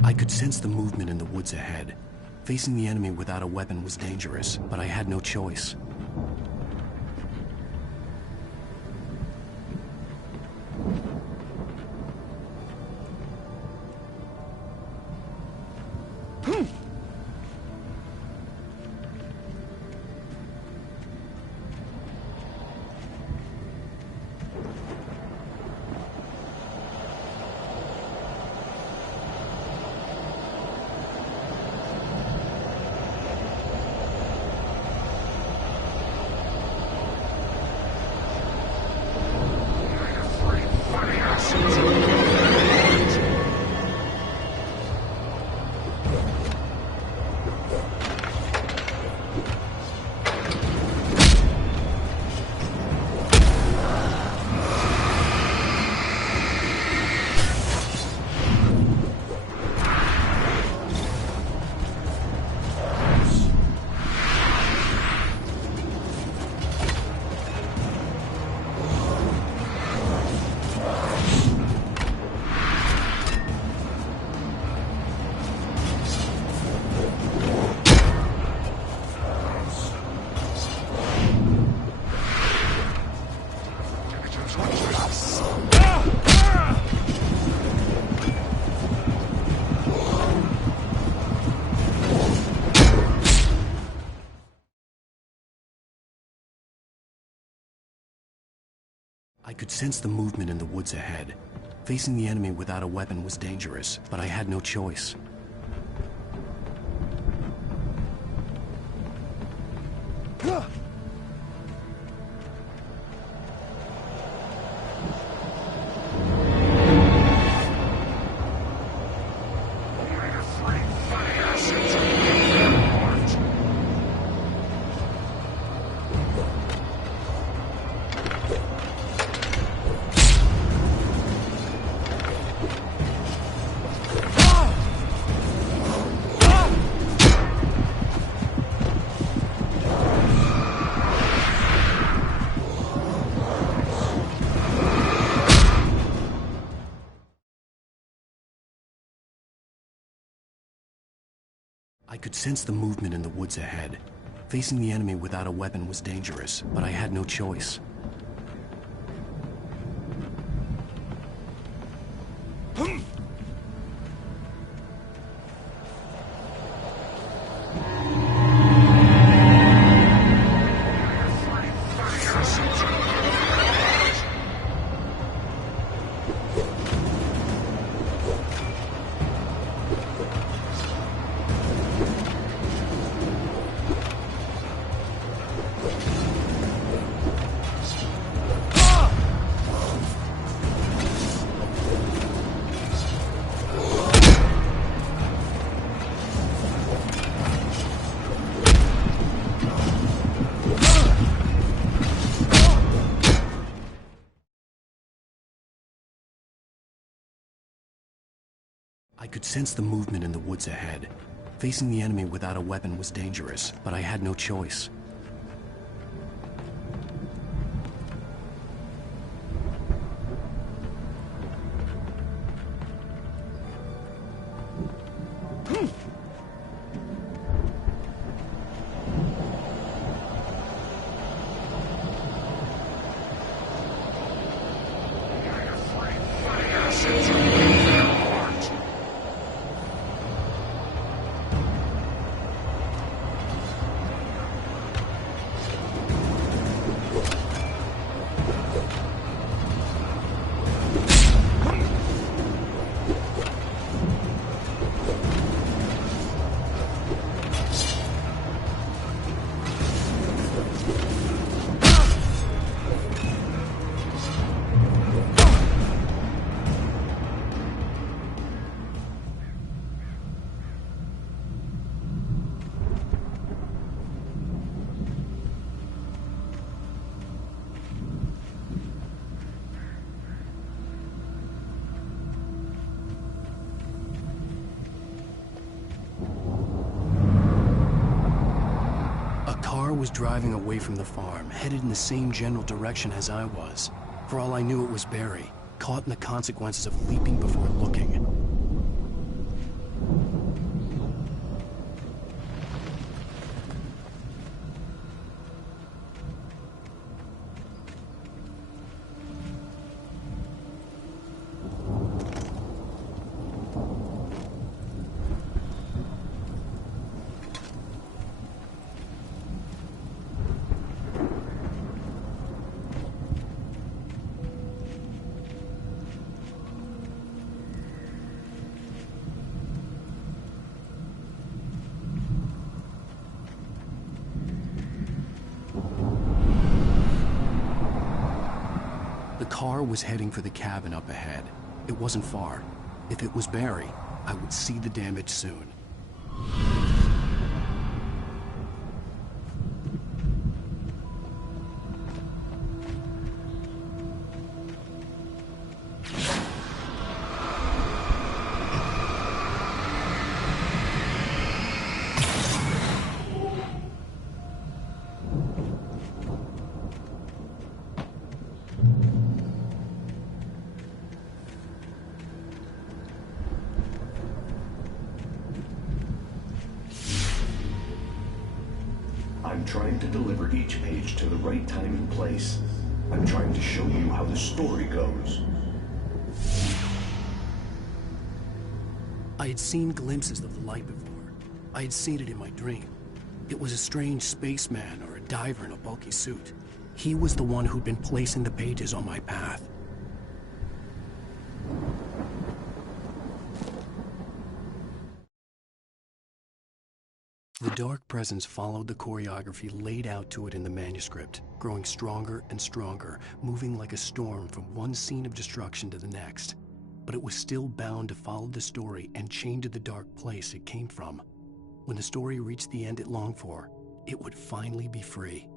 I could sense the movement in the woods ahead. Facing the enemy without a weapon was dangerous, but I had no choice. I could sense the movement in the woods ahead. Facing the enemy without a weapon was dangerous, but I had no choice. I could sense the movement in the woods ahead. Facing the enemy without a weapon was dangerous, but I had no choice. I could sense the movement in the woods ahead. Facing the enemy without a weapon was dangerous, but I had no choice. Was driving away from the farm, headed in the same general direction as I was. For all I knew, it was Barry, caught in the consequences of leaping before looking. The car was heading for the cabin up ahead. It wasn't far. If it was Barry, I would see the damage soon. I'm trying to deliver each page to the right time and place. I'm trying to show you how the story goes. I had seen glimpses of the light before. I had seen it in my dream. It was a strange spaceman or a diver in a bulky suit. He was the one who'd been placing the pages on my path. The dark presence followed the choreography laid out to it in the manuscript, growing stronger and stronger, moving like a storm from one scene of destruction to the next. But it was still bound to follow the story and chained to the dark place it came from. When the story reached the end it longed for, it would finally be free.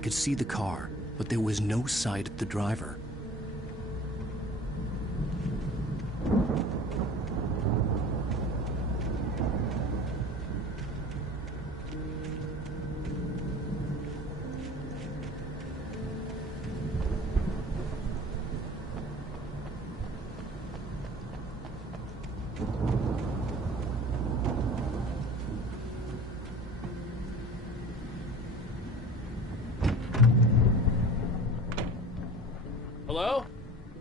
could see the car, but there was no sight of the driver. Hello?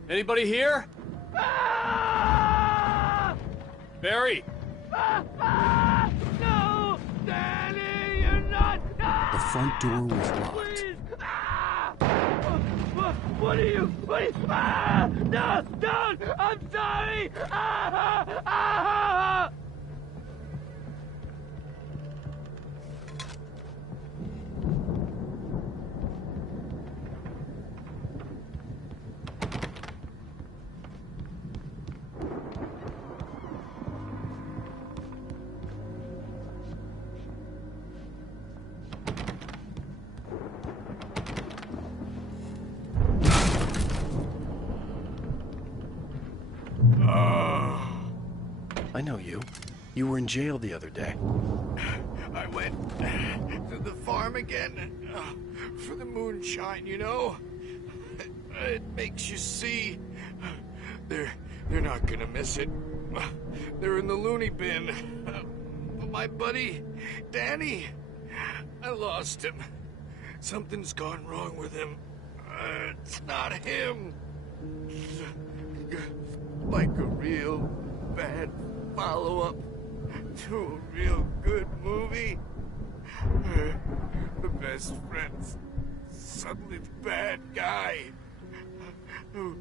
Anybody here? Barry! No! Danny, you're not! The front door was locked. What are you? No! Don't! I'm sorry! I know you. You were in jail the other day. I went to the farm again for the moonshine, you know? It makes you see. They're not gonna miss it. They're in the loony bin. But my buddy, Danny, I lost him. Something's gone wrong with him. It's not him. Like a real bad follow-up to a real good movie. The best friend's suddenly the bad guy. Who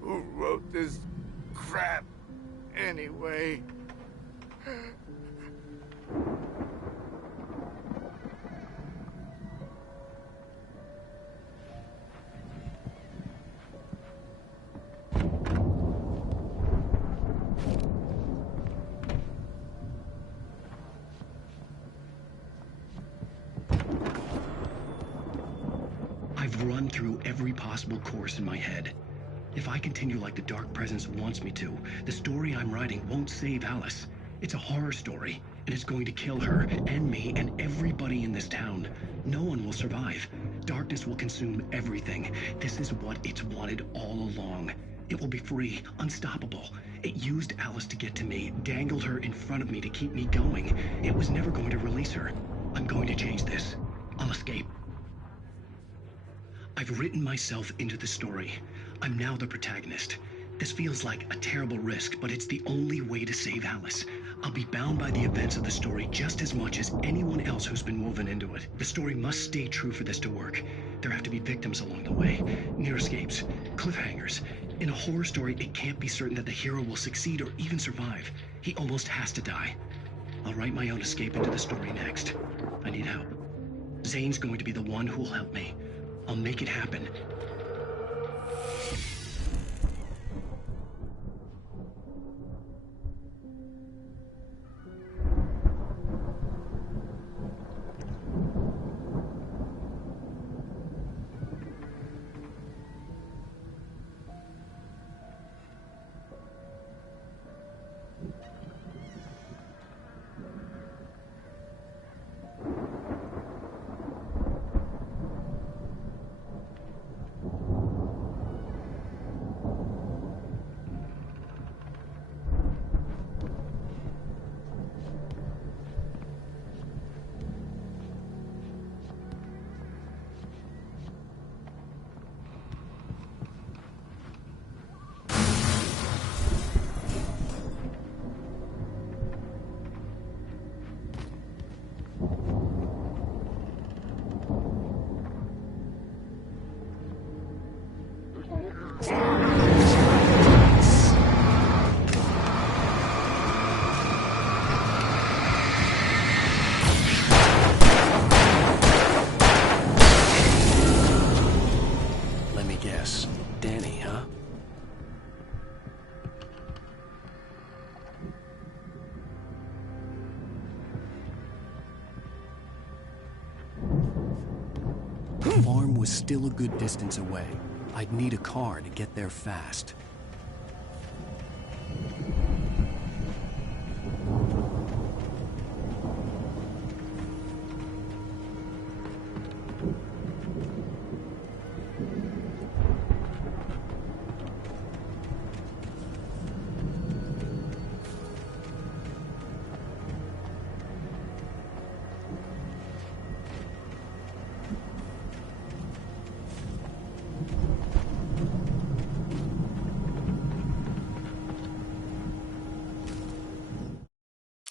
wrote this crap anyway? I've run through every possible course in my head. If I continue like the Dark Presence wants me to, the story I'm writing won't save Alice. It's a horror story, and it's going to kill her, and me, and everybody in this town. No one will survive. Darkness will consume everything. This is what it's wanted all along. It will be free, unstoppable. It used Alice to get to me, dangled her in front of me to keep me going. It was never going to release her. I'm going to change this. I'll escape. I've written myself into the story. I'm now the protagonist. This feels like a terrible risk, but it's the only way to save Alice. I'll be bound by the events of the story just as much as anyone else who's been woven into it. The story must stay true for this to work. There have to be victims along the way, near escapes, cliffhangers. In a horror story, it can't be certain that the hero will succeed or even survive. He almost has to die. I'll write my own escape into the story next. I need help. Zane's going to be the one who'll help me. I'll make it happen. Let me guess. Danny, huh? still a good distance away. I'd need a car to get there fast.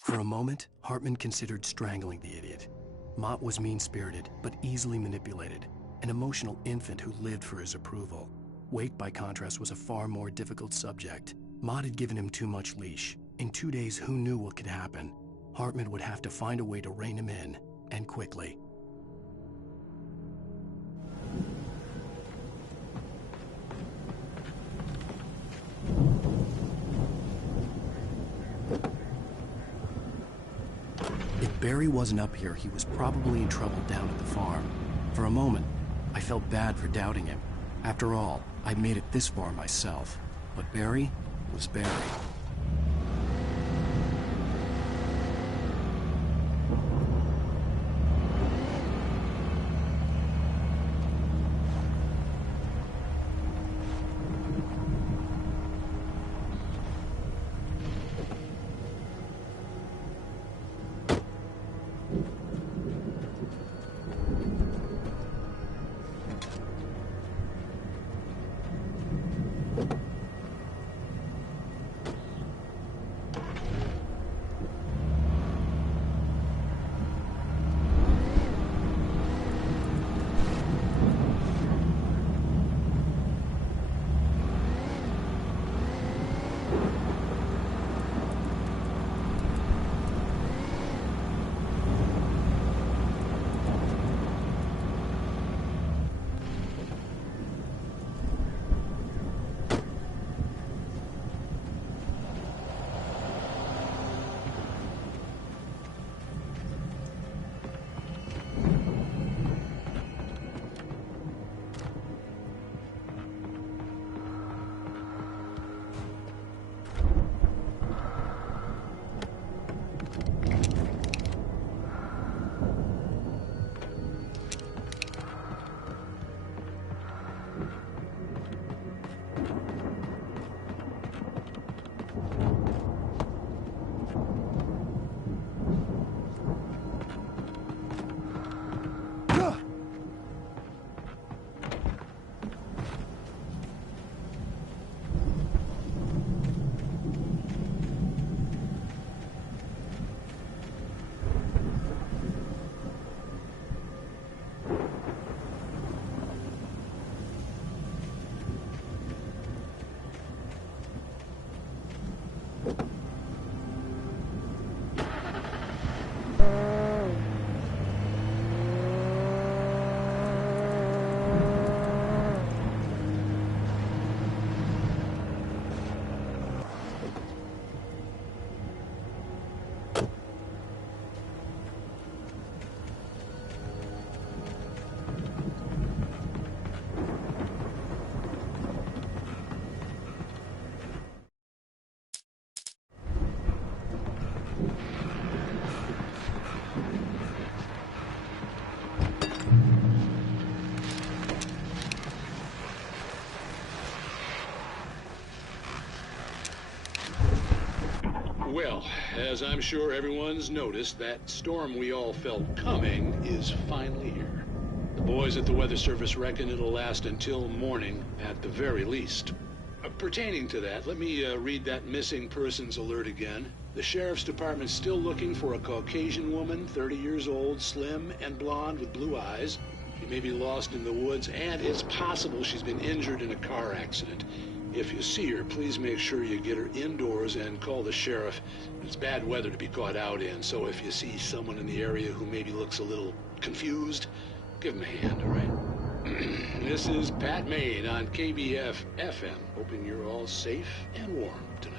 For a moment, Hartman considered strangling the idiot. Mott was mean-spirited, but easily manipulated, an emotional infant who lived for his approval. Wake, by contrast, was a far more difficult subject. Mott had given him too much leash. In 2 days, who knew what could happen? Hartman would have to find a way to rein him in, and quickly. If Barry wasn't up here, he was probably in trouble down at the farm. For a moment, I felt bad for doubting him. After all, I'd made it this far myself. But Barry was Barry. Well, as I'm sure everyone's noticed, that storm we all felt coming is finally here. The boys at the Weather Service reckon it'll last until morning at the very least. Pertaining to that, let me read that missing persons alert again. The Sheriff's Department's still looking for a Caucasian woman, 30 years old, slim and blonde with blue eyes. She may be lost in the woods, and it's possible she's been injured in a car accident. If you see her, please make sure you get her indoors and call the sheriff. It's bad weather to be caught out in, so if you see someone in the area who maybe looks a little confused, give him a hand, all right? This is Pat Maine on KBF FM, hoping you're all safe and warm tonight.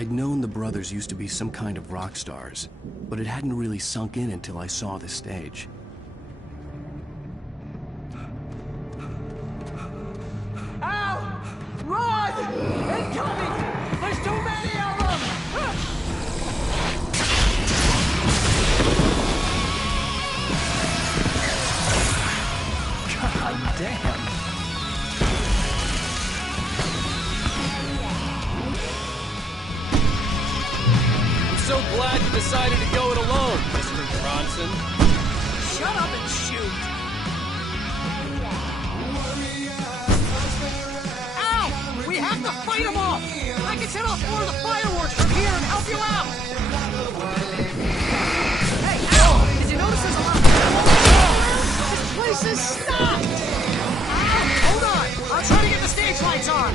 I'd known the brothers used to be some kind of rock stars, but it hadn't really sunk in until I saw the stage. Ow! Run! Incoming! There's too many of them! God damn! So glad you decided to go it alone, Mr. Bronson. Shut up and shoot! Ow! We have to fight them off! I can set off more of the fireworks from here and help you out! Hey, ow! Did you notice there's a lot of people? This place is stopped! Hold on! I'll try to get the stage lights on!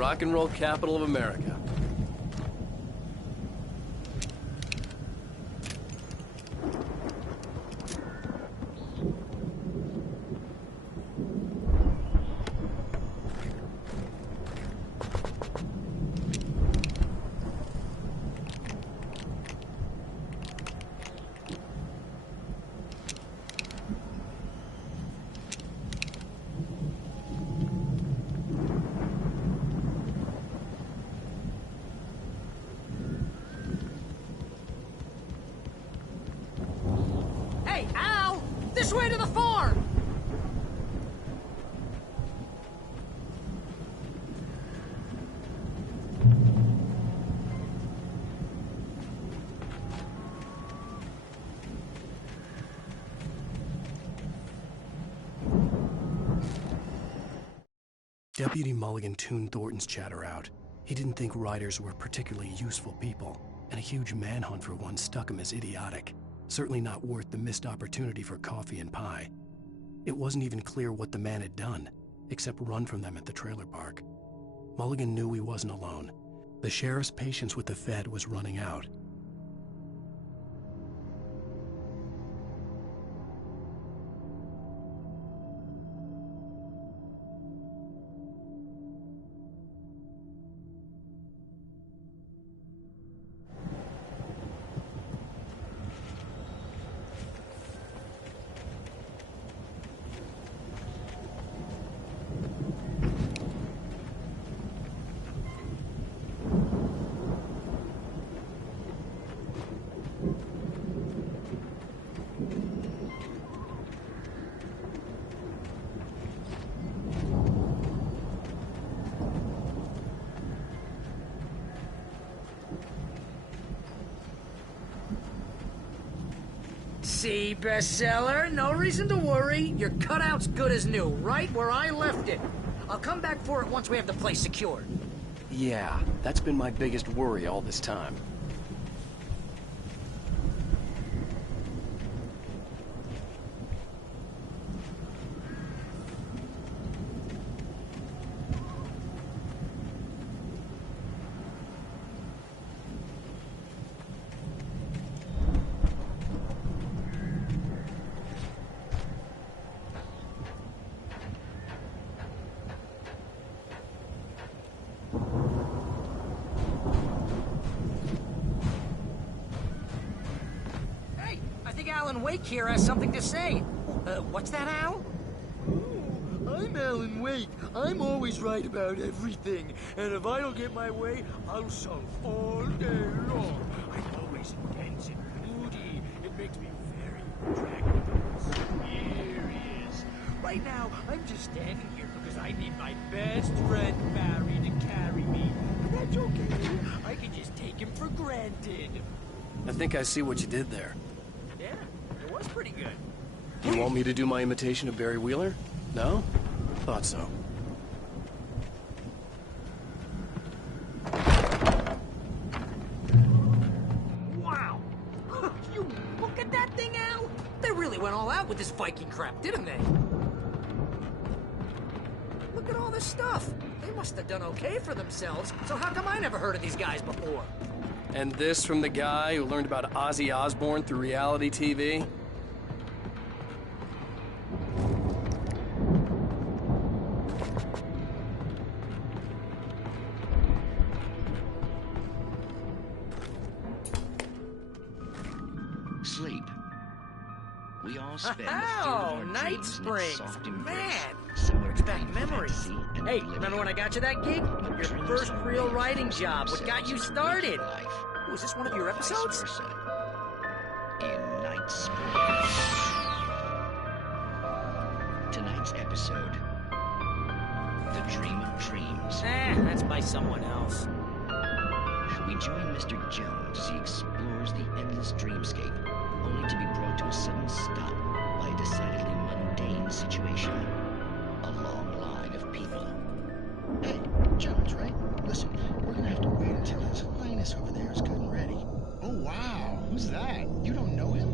Rock and roll capital of America. Hey, Al! This way to the farm! Deputy Mulligan tuned Thornton's chatter out. He didn't think riders were particularly useful people, and a huge manhunt for one struck him as idiotic. Certainly not worth the missed opportunity for coffee and pie. It wasn't even clear what the man had done, except run from them at the trailer park. Mulligan knew he wasn't alone. The sheriff's patience with the Fed was running out. See, bestseller, no reason to worry. Your cutout's good as new, right where I left it. I'll come back for it once we have the place secured. Yeah, that's been my biggest worry all this time. Alan Wake here has something to say. What's that, Al? I'm Alan Wake. I'm always right about everything. And if I don't get my way, I'll sulk all day long. I'm always intense and moody. It makes me very attractive. Here he is. Right now, I'm just standing here because I need my best friend Barry to carry me. But that's okay. I can just take him for granted. I think I see what you did there. Yeah, it was pretty good. You want me to do my imitation of Barry Wheeler? No? Thought so. Wow! You look at that thing, Al! They really went all out with this Viking crap, didn't they? Look at all this stuff. They must have done okay for themselves, so how come I never heard of these guys before? And this from the guy who learned about Ozzy Osbourne through reality TV? Sleep. We all spend a third of Oh, our Night dreams in its Springs! soft embrace. Man! Somewhere Brings back between memories. fantasy and Hey, oblivion. remember when I got you that gig? Your first real writing job. What got you started? Was this one of your episodes? Vice versa. In Night Springs. Tonight's episode. The Dream of Dreams. That's by someone else. We join Mr. Jones as he explores the endless dreamscape, only to be brought to a sudden stop by a decidedly mundane situation. A long line of people. Hey, Jones, right? Listen, we're gonna have to wait until His Highness over there is good and ready. Oh, wow. Who's that? You don't know him?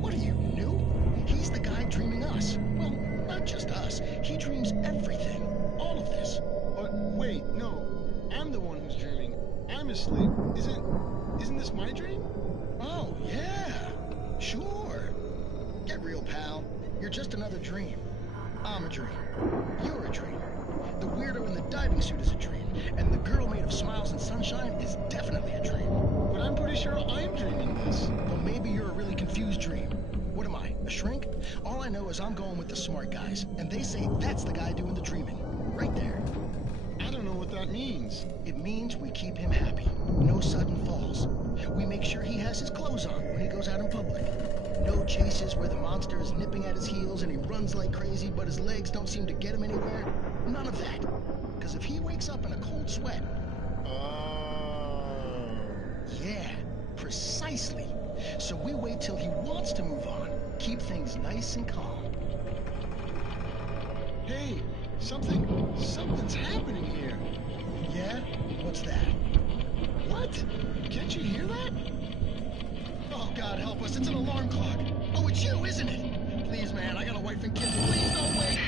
What are you, new? He's the guy dreaming us. Well, not just us. He dreams everything. All of this. Wait, no. asleep. Isn't this my dream? Oh, yeah. Sure. Get real, pal. You're just another dream. I'm a dream. You're a dream. The weirdo in the diving suit is a dream. And the girl made of smiles and sunshine is definitely a dream. But I'm pretty sure I'm dreaming this. Well, maybe you're a really confused dream. What am I, a shrink? All I know is I'm going with the smart guys. And they say that's the guy doing the dreaming. Right there. I don't know what that means. It means we keep him happy. No sudden falls. We make sure he has his clothes on when he goes out in public. No chases where the monster is nipping at his heels and he runs like crazy, but his legs don't seem to get him anywhere. None of that. Because if he wakes up in a cold sweat... Yeah, precisely. So we wait till he wants to move on. Keep things nice and calm. Hey, something's happening here. Yeah? What's that? What? Can't you hear that? Oh, God help us, it's an alarm clock. Oh, it's you, isn't it? Please, man, I got a wife and kids. Please don't wait.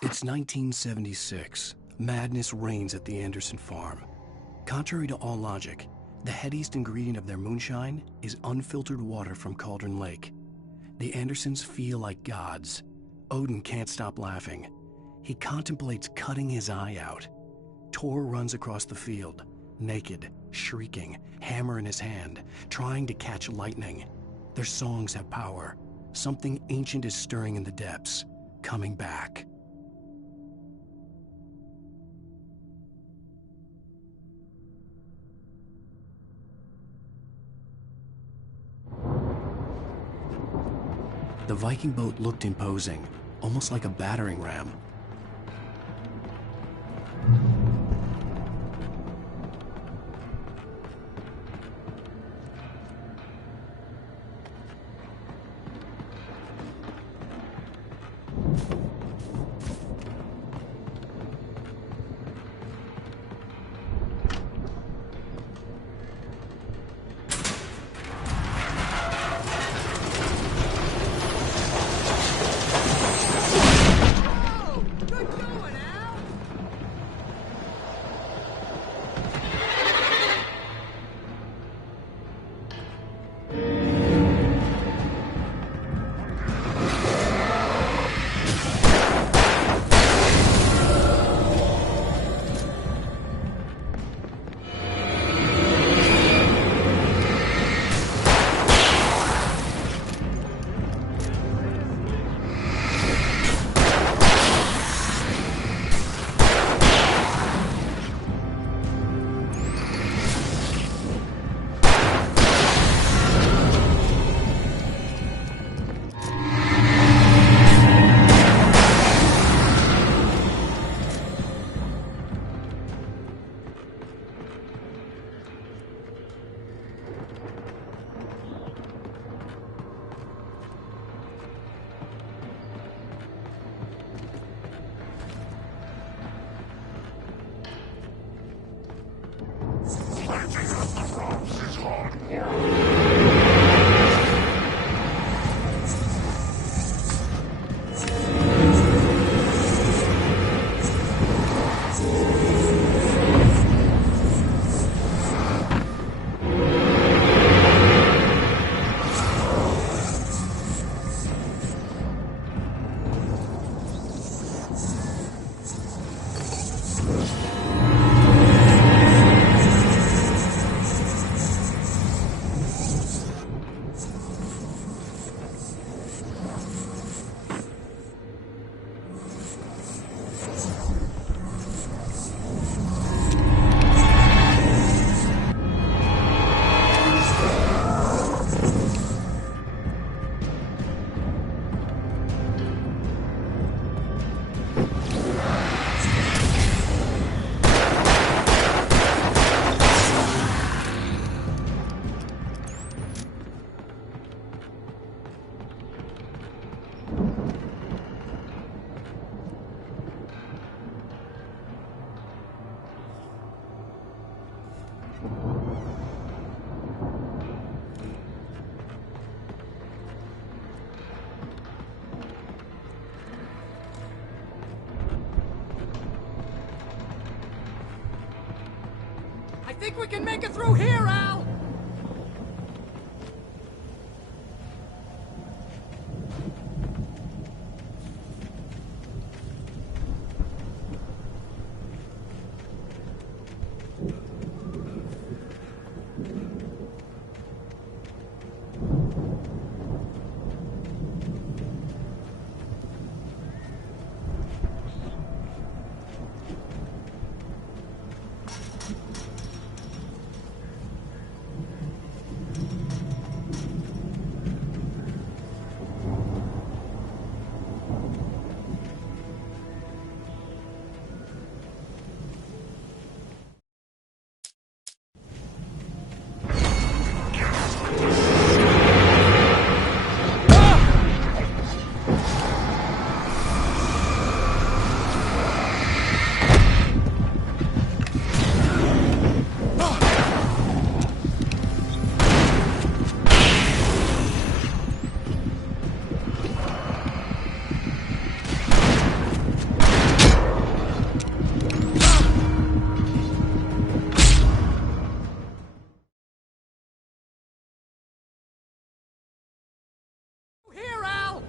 It's 1976. Madness reigns at the Anderson farm. Contrary to all logic, the headiest ingredient of their moonshine is unfiltered water from Cauldron Lake. The Andersons feel like gods. Odin can't stop laughing. He contemplates cutting his eye out. Tor runs across the field, naked, shrieking, hammer in his hand, trying to catch lightning. Their songs have power. Something ancient is stirring in the depths, coming back. The Viking boat looked imposing, almost like a battering ram. think we can make it through here, Al! Here, Al!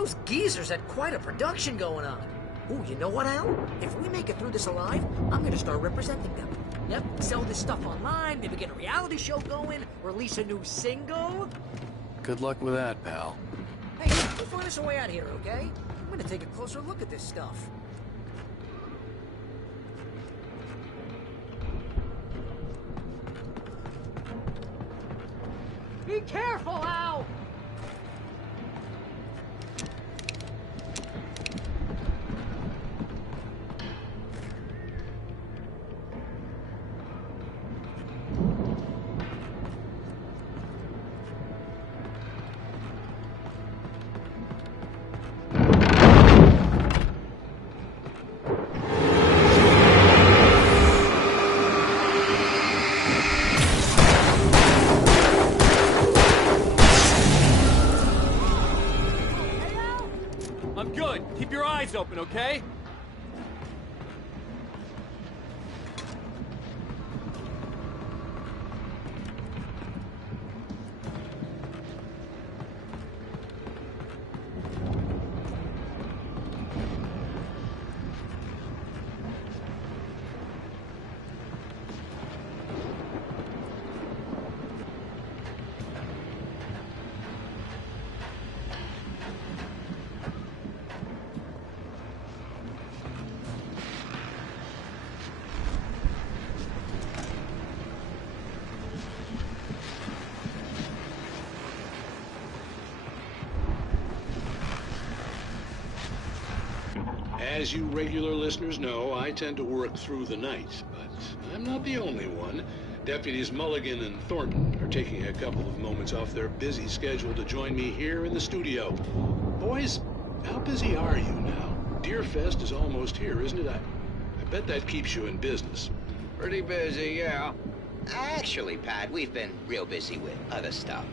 Those geezers had quite a production going on. Ooh, you know what, Al? If we make it through this alive, I'm gonna start representing them. Yep, sell this stuff online, maybe get a reality show going, release a new single. Good luck with that, pal. Hey, we'll find us a way out of here, okay? I'm gonna take a closer look at this stuff. Be careful, Al! open, okay? As you regular listeners know, I tend to work through the night, but I'm not the only one. Deputies Mulligan and Thornton are taking a couple of moments off their busy schedule to join me here in the studio. Boys, how busy are you now? Deerfest is almost here, isn't it? I bet that keeps you in business. Pretty busy, yeah. Actually, Pat, we've been real busy with other stuff,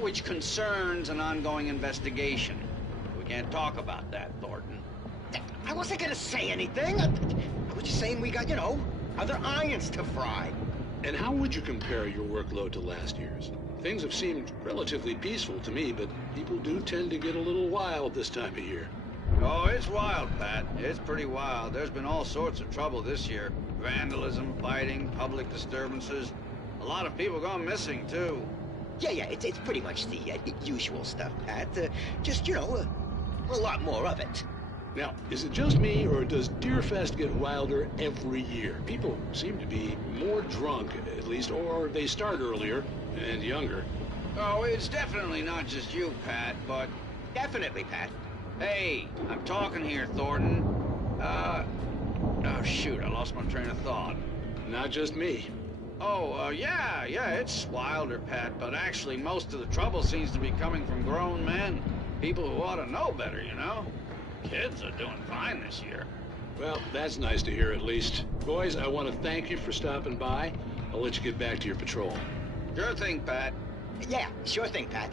which concerns an ongoing investigation. We can't talk about that, Thornton. I wasn't gonna say anything. I was just saying we got, other irons to fry. And how would you compare your workload to last year's? Things have seemed relatively peaceful to me, but people do tend to get a little wild this time of year. Oh, it's wild, Pat. It's pretty wild. There's been all sorts of trouble this year. Vandalism, fighting, public disturbances. A lot of people gone missing, too. Yeah, it's pretty much the usual stuff, Pat. Just, a lot more of it. Now, is it just me, or does Deerfest get wilder every year? People seem to be more drunk, at least, or they start earlier and younger. Oh, it's definitely not just you, Pat, but... Definitely, Pat. Hey, I'm talking here, Thornton. Oh, shoot, I lost my train of thought. Not just me. Oh, yeah, it's wilder, Pat, but actually most of the trouble seems to be coming from grown men. People who ought to know better, Kids are doing fine this year. Well, that's nice to hear at least. Boys, I want to thank you for stopping by. I'll let you get back to your patrol. Sure thing, Pat. Yeah, sure thing, Pat.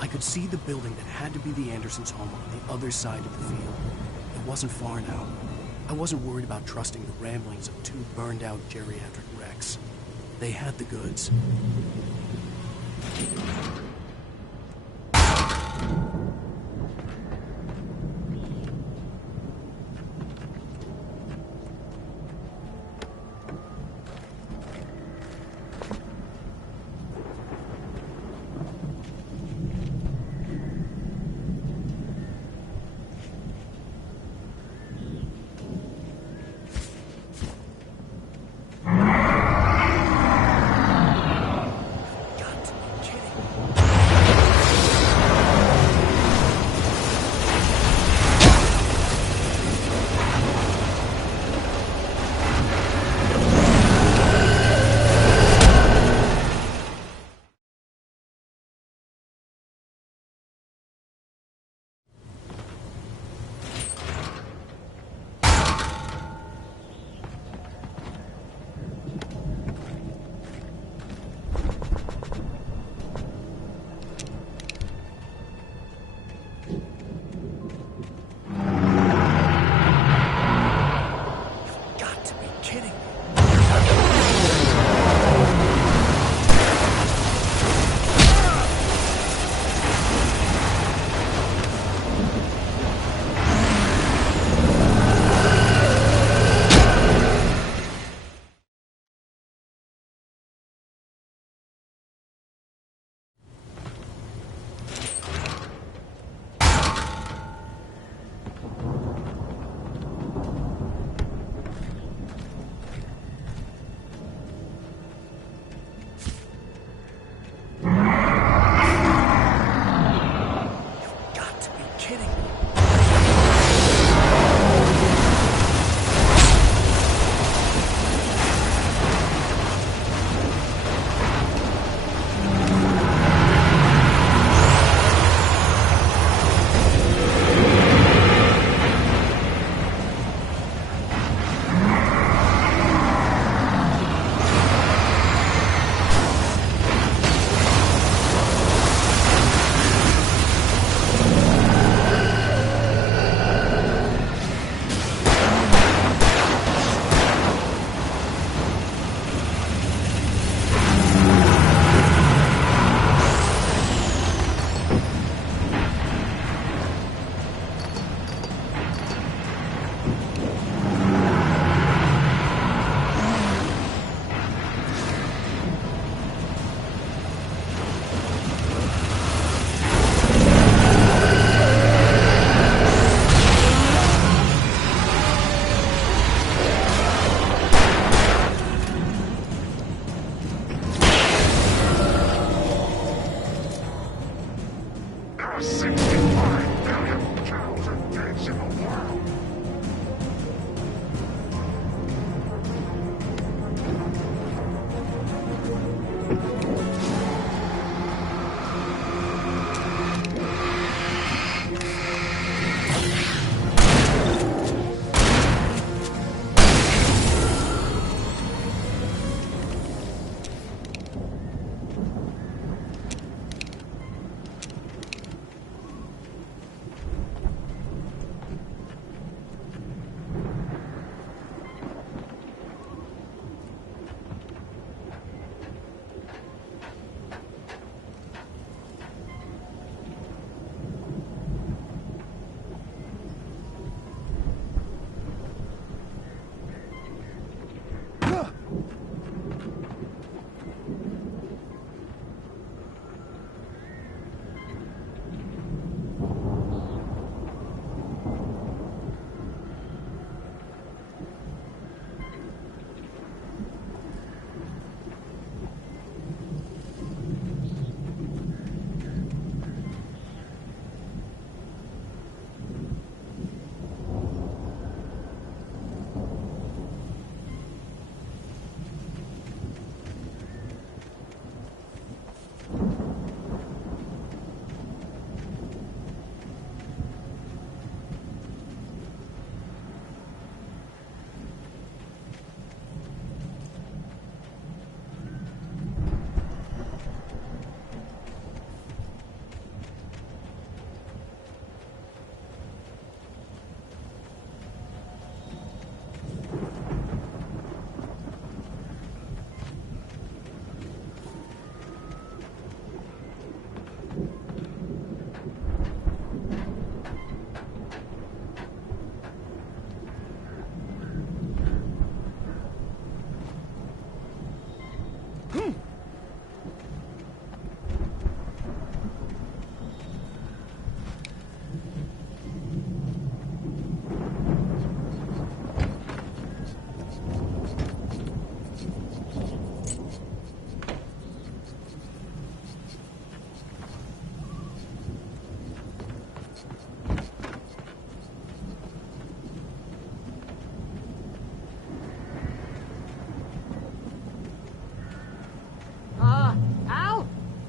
I could see the building that had to be the Andersons' home on the other side of the field. It wasn't far now. I wasn't worried about trusting the ramblings of two burned-out geriatric wrecks. They had the goods.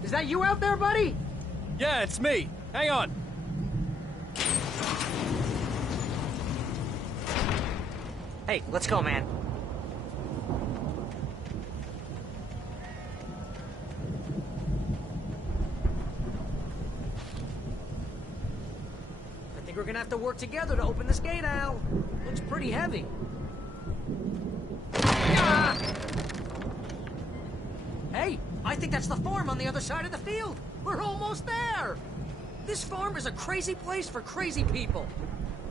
Is that you out there, buddy? Yeah, it's me. Hang on. Hey, let's go, man. I think we're gonna have to work together to open this gate, Al. Looks pretty heavy. Ah! Hey, I think that's the farm on the other side of the field. We're almost there. This farm is a crazy place for crazy people.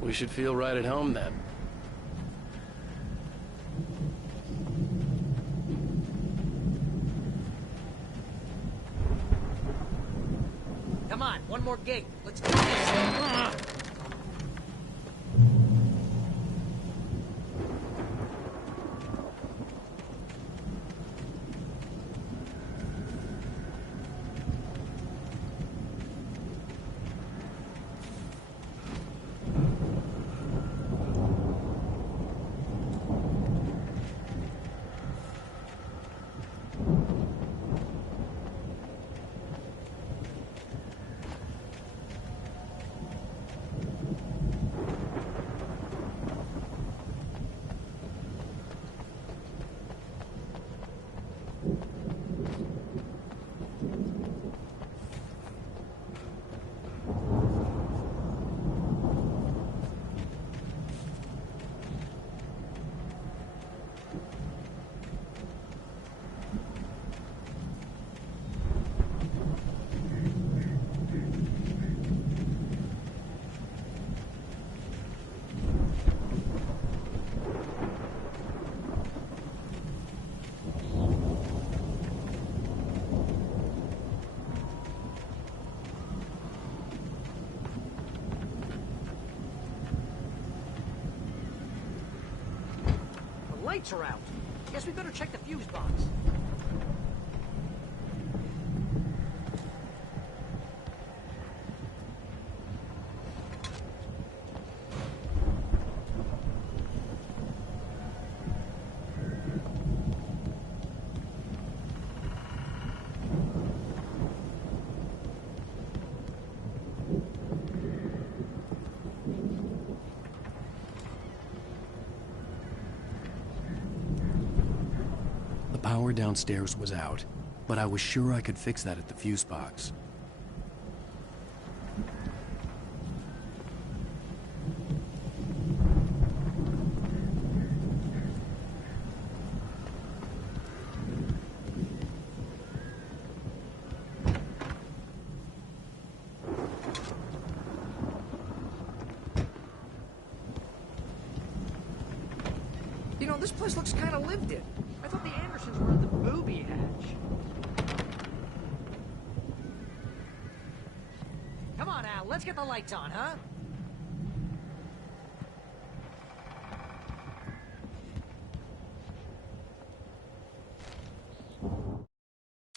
We should feel right at home then. Come on, one more gate. Let's do this. Ah! Lights are out. Guess we better check the fuse box. The power downstairs was out, but I was sure I could fix that at the fuse box. You know, this place looks kind of lived in. I thought the Andersons were in the booby hatch. Come on, Al, let's get the lights on, huh?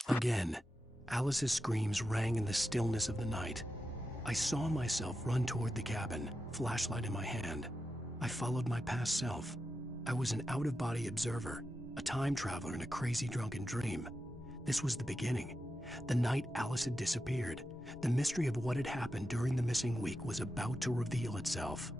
Again, Alice's screams rang in the stillness of the night. I saw myself run toward the cabin, flashlight in my hand. I followed my past self. I was an out-of-body observer, a time traveler in a crazy drunken dream. This was the beginning. The night Alice had disappeared. The mystery of what had happened during the missing week was about to reveal itself.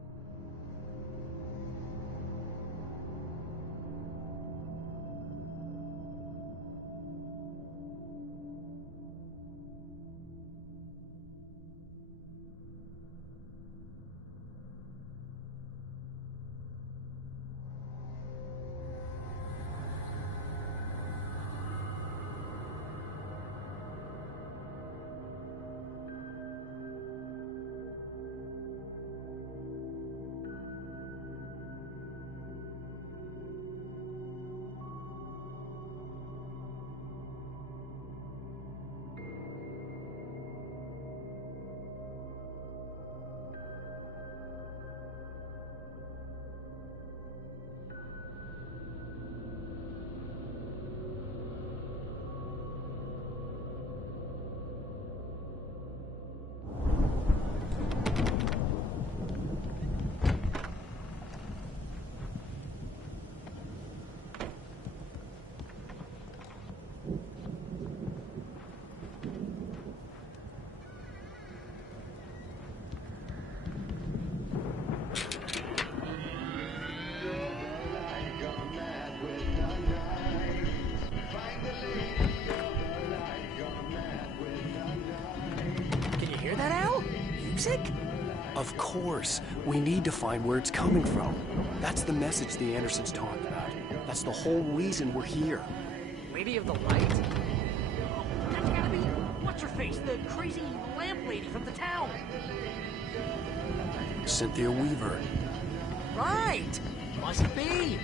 toxic? Of course. We need to find where it's coming from. That's the message the Andersons talked about. That's the whole reason we're here. Lady of the Light? That's gotta be... What's-her-face? The crazy lamp lady from the town. Cynthia Weaver. Right! Must be.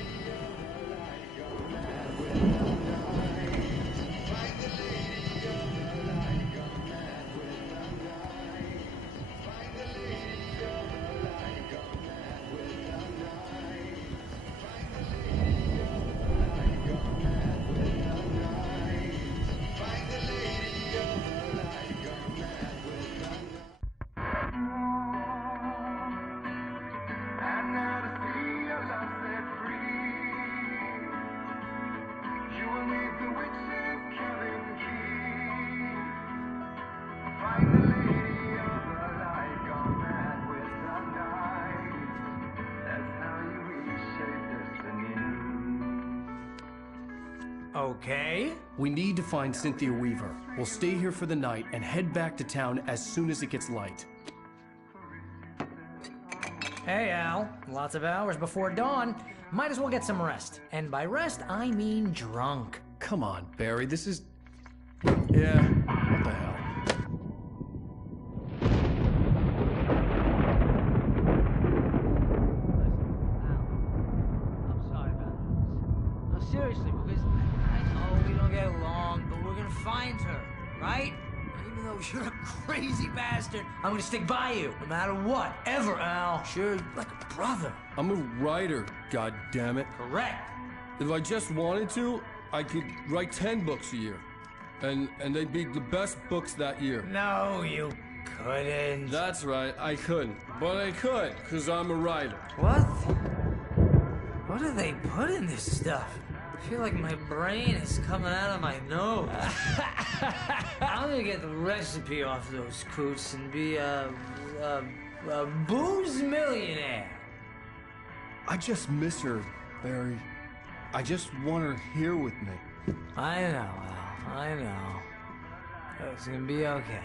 Okay. We need to find Cynthia Weaver. We'll stay here for the night and head back to town as soon as it gets light. Hey, Al. Lots of hours before dawn. Might as well get some rest. And by rest, I mean drunk. Come on, Barry, this is... Yeah, what the hell? I'm sorry about this. No, seriously, because I know we don't get along, but we're gonna find her, right? Even though you're a crazy bastard, I'm gonna stick by you, no matter what, ever, Al. Sure, like a brother. I'm a writer, goddammit. Correct. If I just wanted to, I could write 10 books a year. And they'd be the best books that year. No, you couldn't. That's right, I couldn't. But I could, because I'm a writer. What? What do they put in this stuff? I feel like my brain is coming out of my nose. I'm gonna get the recipe off those coots and be a booze millionaire. I just miss her, Barry. I just want her here with me. I know, Al. I know. It's gonna be okay.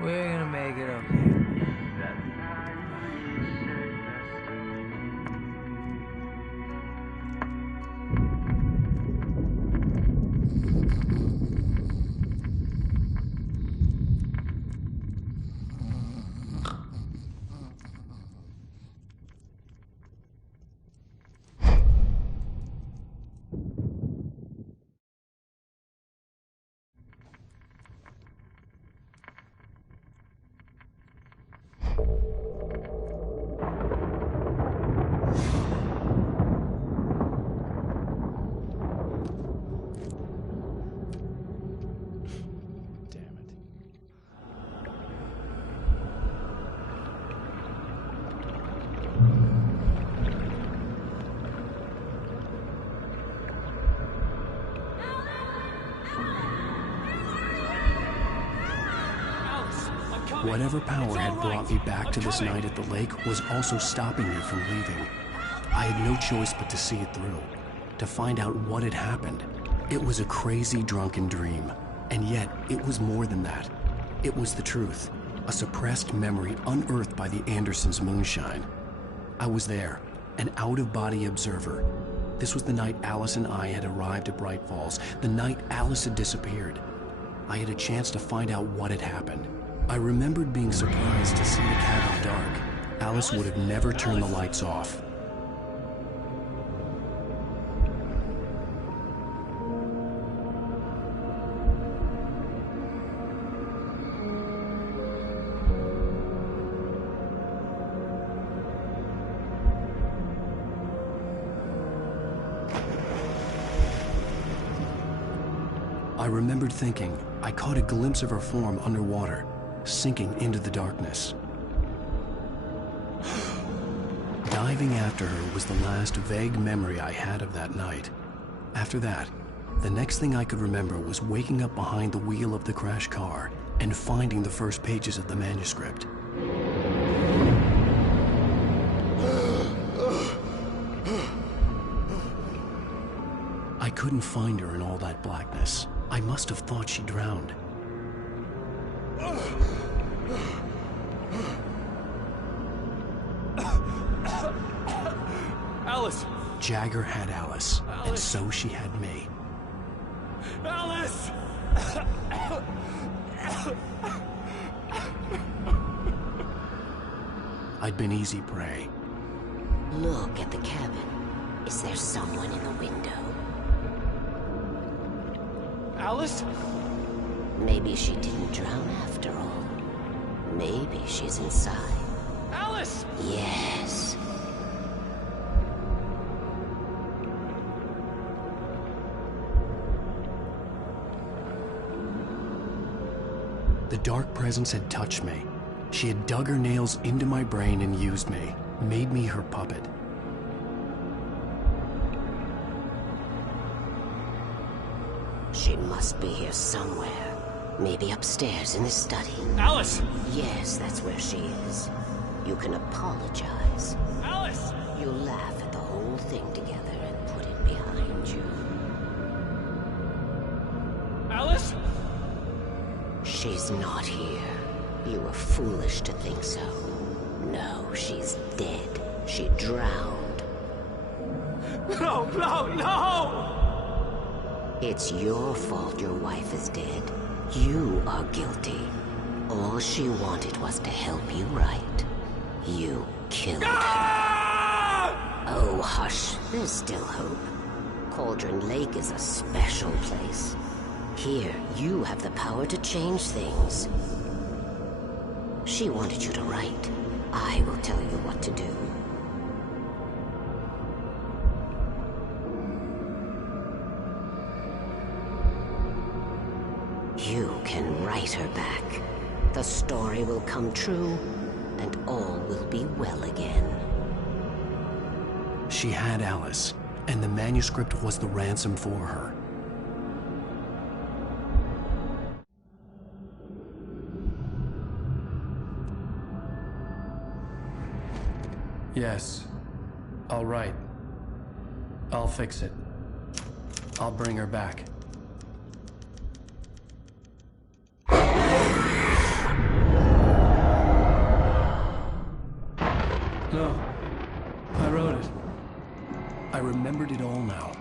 We're gonna make it okay. Whatever power had brought me back to this night at the lake was also stopping me from leaving. I had no choice but to see it through, to find out what had happened. It was a crazy, drunken dream, and yet it was more than that. It was the truth, a suppressed memory unearthed by the Andersons' moonshine. I was there, an out-of-body observer. This was the night Alice and I had arrived at Bright Falls, the night Alice had disappeared. I had a chance to find out what had happened. I remembered being surprised to see the cabin dark. Alice would have never turned the lights off. I remembered thinking I caught a glimpse of her form underwater, sinking into the darkness. Diving after her was the last vague memory I had of that night. After that, the next thing I could remember was waking up behind the wheel of the crashed car and finding the first pages of the manuscript. I couldn't find her in all that blackness. I must have thought she drowned. Jagger had Alice, and so she had me. Alice! I'd been easy prey. Look at the cabin. Is there someone in the window? Alice? Maybe she didn't drown after all. Maybe she's inside. Alice! Yes. The dark presence had touched me. She had dug her nails into my brain and used me, made me her puppet. She must be here somewhere. Maybe upstairs in the study. Alice! Yes, that's where she is. You can apologize. Alice! You'll laugh at the whole thing together and put it behind you. Alice? She's not here. You were foolish to think so. No, she's dead. She drowned. No, no, no! It's your fault your wife is dead. You are guilty. All she wanted was to help you right. You killed her. Oh, hush. There's still hope. Cauldron Lake is a special place. Here, you have the power to change things. She wanted you to write. I will tell you what to do. You can write her back. The story will come true, and all will be well again. She had Alice, and the manuscript was the ransom for her. Yes. All right. I'll fix it. I'll bring her back. No. I wrote it. I remembered it all now.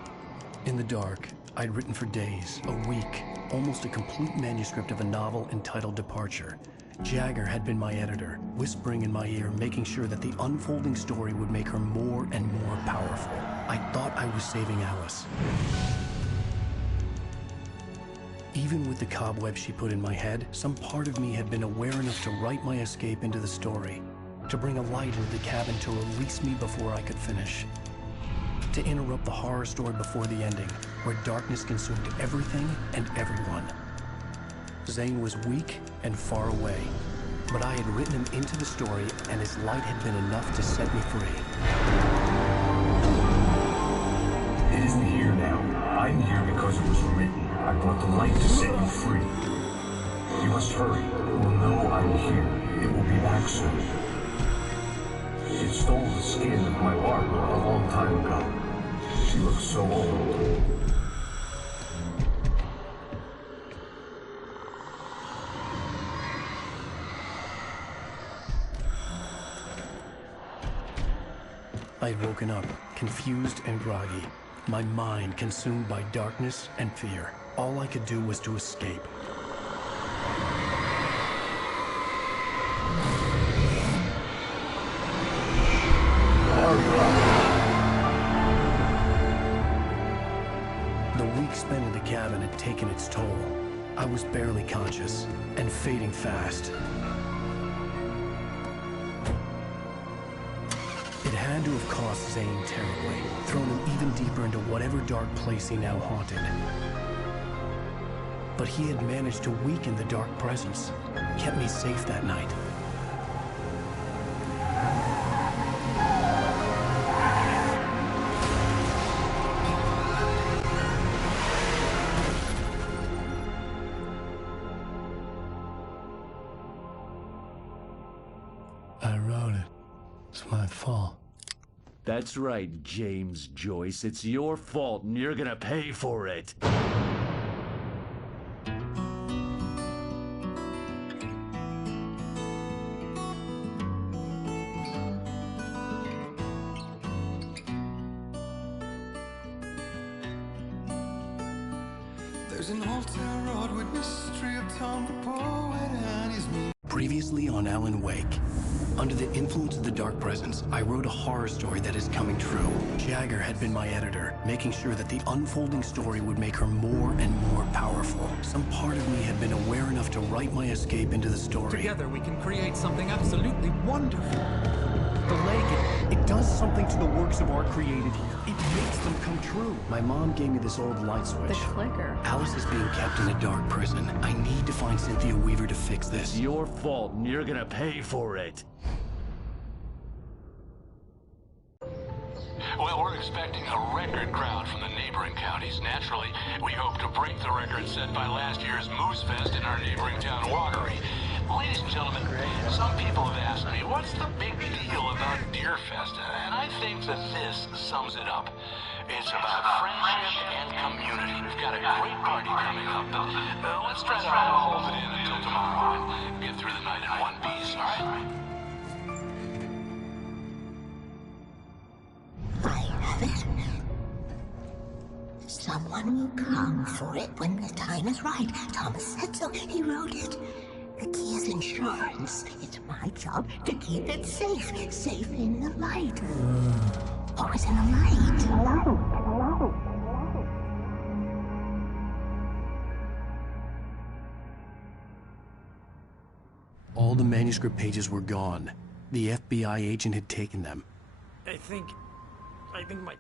In the dark, I'd written for days, a week, almost a complete manuscript of a novel entitled Departure. Jagger had been my editor, whispering in my ear, making sure that the unfolding story would make her more and more powerful. I thought I was saving Alice. Even with the cobweb she put in my head, some part of me had been aware enough to write my escape into the story, to bring a light into the cabin to release me before I could finish, to interrupt the horror story before the ending, where darkness consumed everything and everyone. Zane was weak and far away, but I had written him into the story, and his light had been enough to set me free. It isn't here now. I'm here because it was written. I brought the light to set you free. You must hurry. It will know I'm here. It will be back soon. It stole the skin of my Barbara a long time ago. She looks so old. I had woken up, confused and groggy, my mind consumed by darkness and fear. All I could do was to escape. The week spent in the cabin had taken its toll. I was barely conscious, and fading fast. It had to have cost Zane terribly, thrown him even deeper into whatever dark place he now haunted. But he had managed to weaken the dark presence, kept me safe that night. I wrote it. It's my fault. That's right, James Joyce. It's your fault, and you're gonna pay for it. There's an old town road with mystery of Tom the poet and his moon. Previously on Alan Wake. Under the influence of the dark presence, I wrote a horror story that is coming true. Jagger had been my editor, making sure that the unfolding story would make her more and more powerful. Some part of me had been aware enough to write my escape into the story. Together we can create something absolutely wonderful. The lake, it does something to the works of art created here. It makes them come true. My mom gave me this old light switch. The clicker. Alice is being kept in a dark prison. I need to find Cynthia Weaver to fix this. It's your fault, and you're gonna pay for it. Well, we're expecting a record crowd from the neighboring counties. Naturally, we hope to break the record set by last year's Moose Fest in our neighboring town, Watery. Ladies and gentlemen, some people have asked me, what's the big deal about Deer Fest? And I think that this sums it up. It's about friendship and community. We've got a great party coming up. Let's try to hold it in until tomorrow and get through the night in one piece, all right? I have it. Someone will come for it when the time is right. Thomas said so. He wrote it. The key is insurance. It's my job to keep it safe. Safe in the light. Always in the light. Hello. All the manuscript pages were gone. The FBI agent had taken them. I think my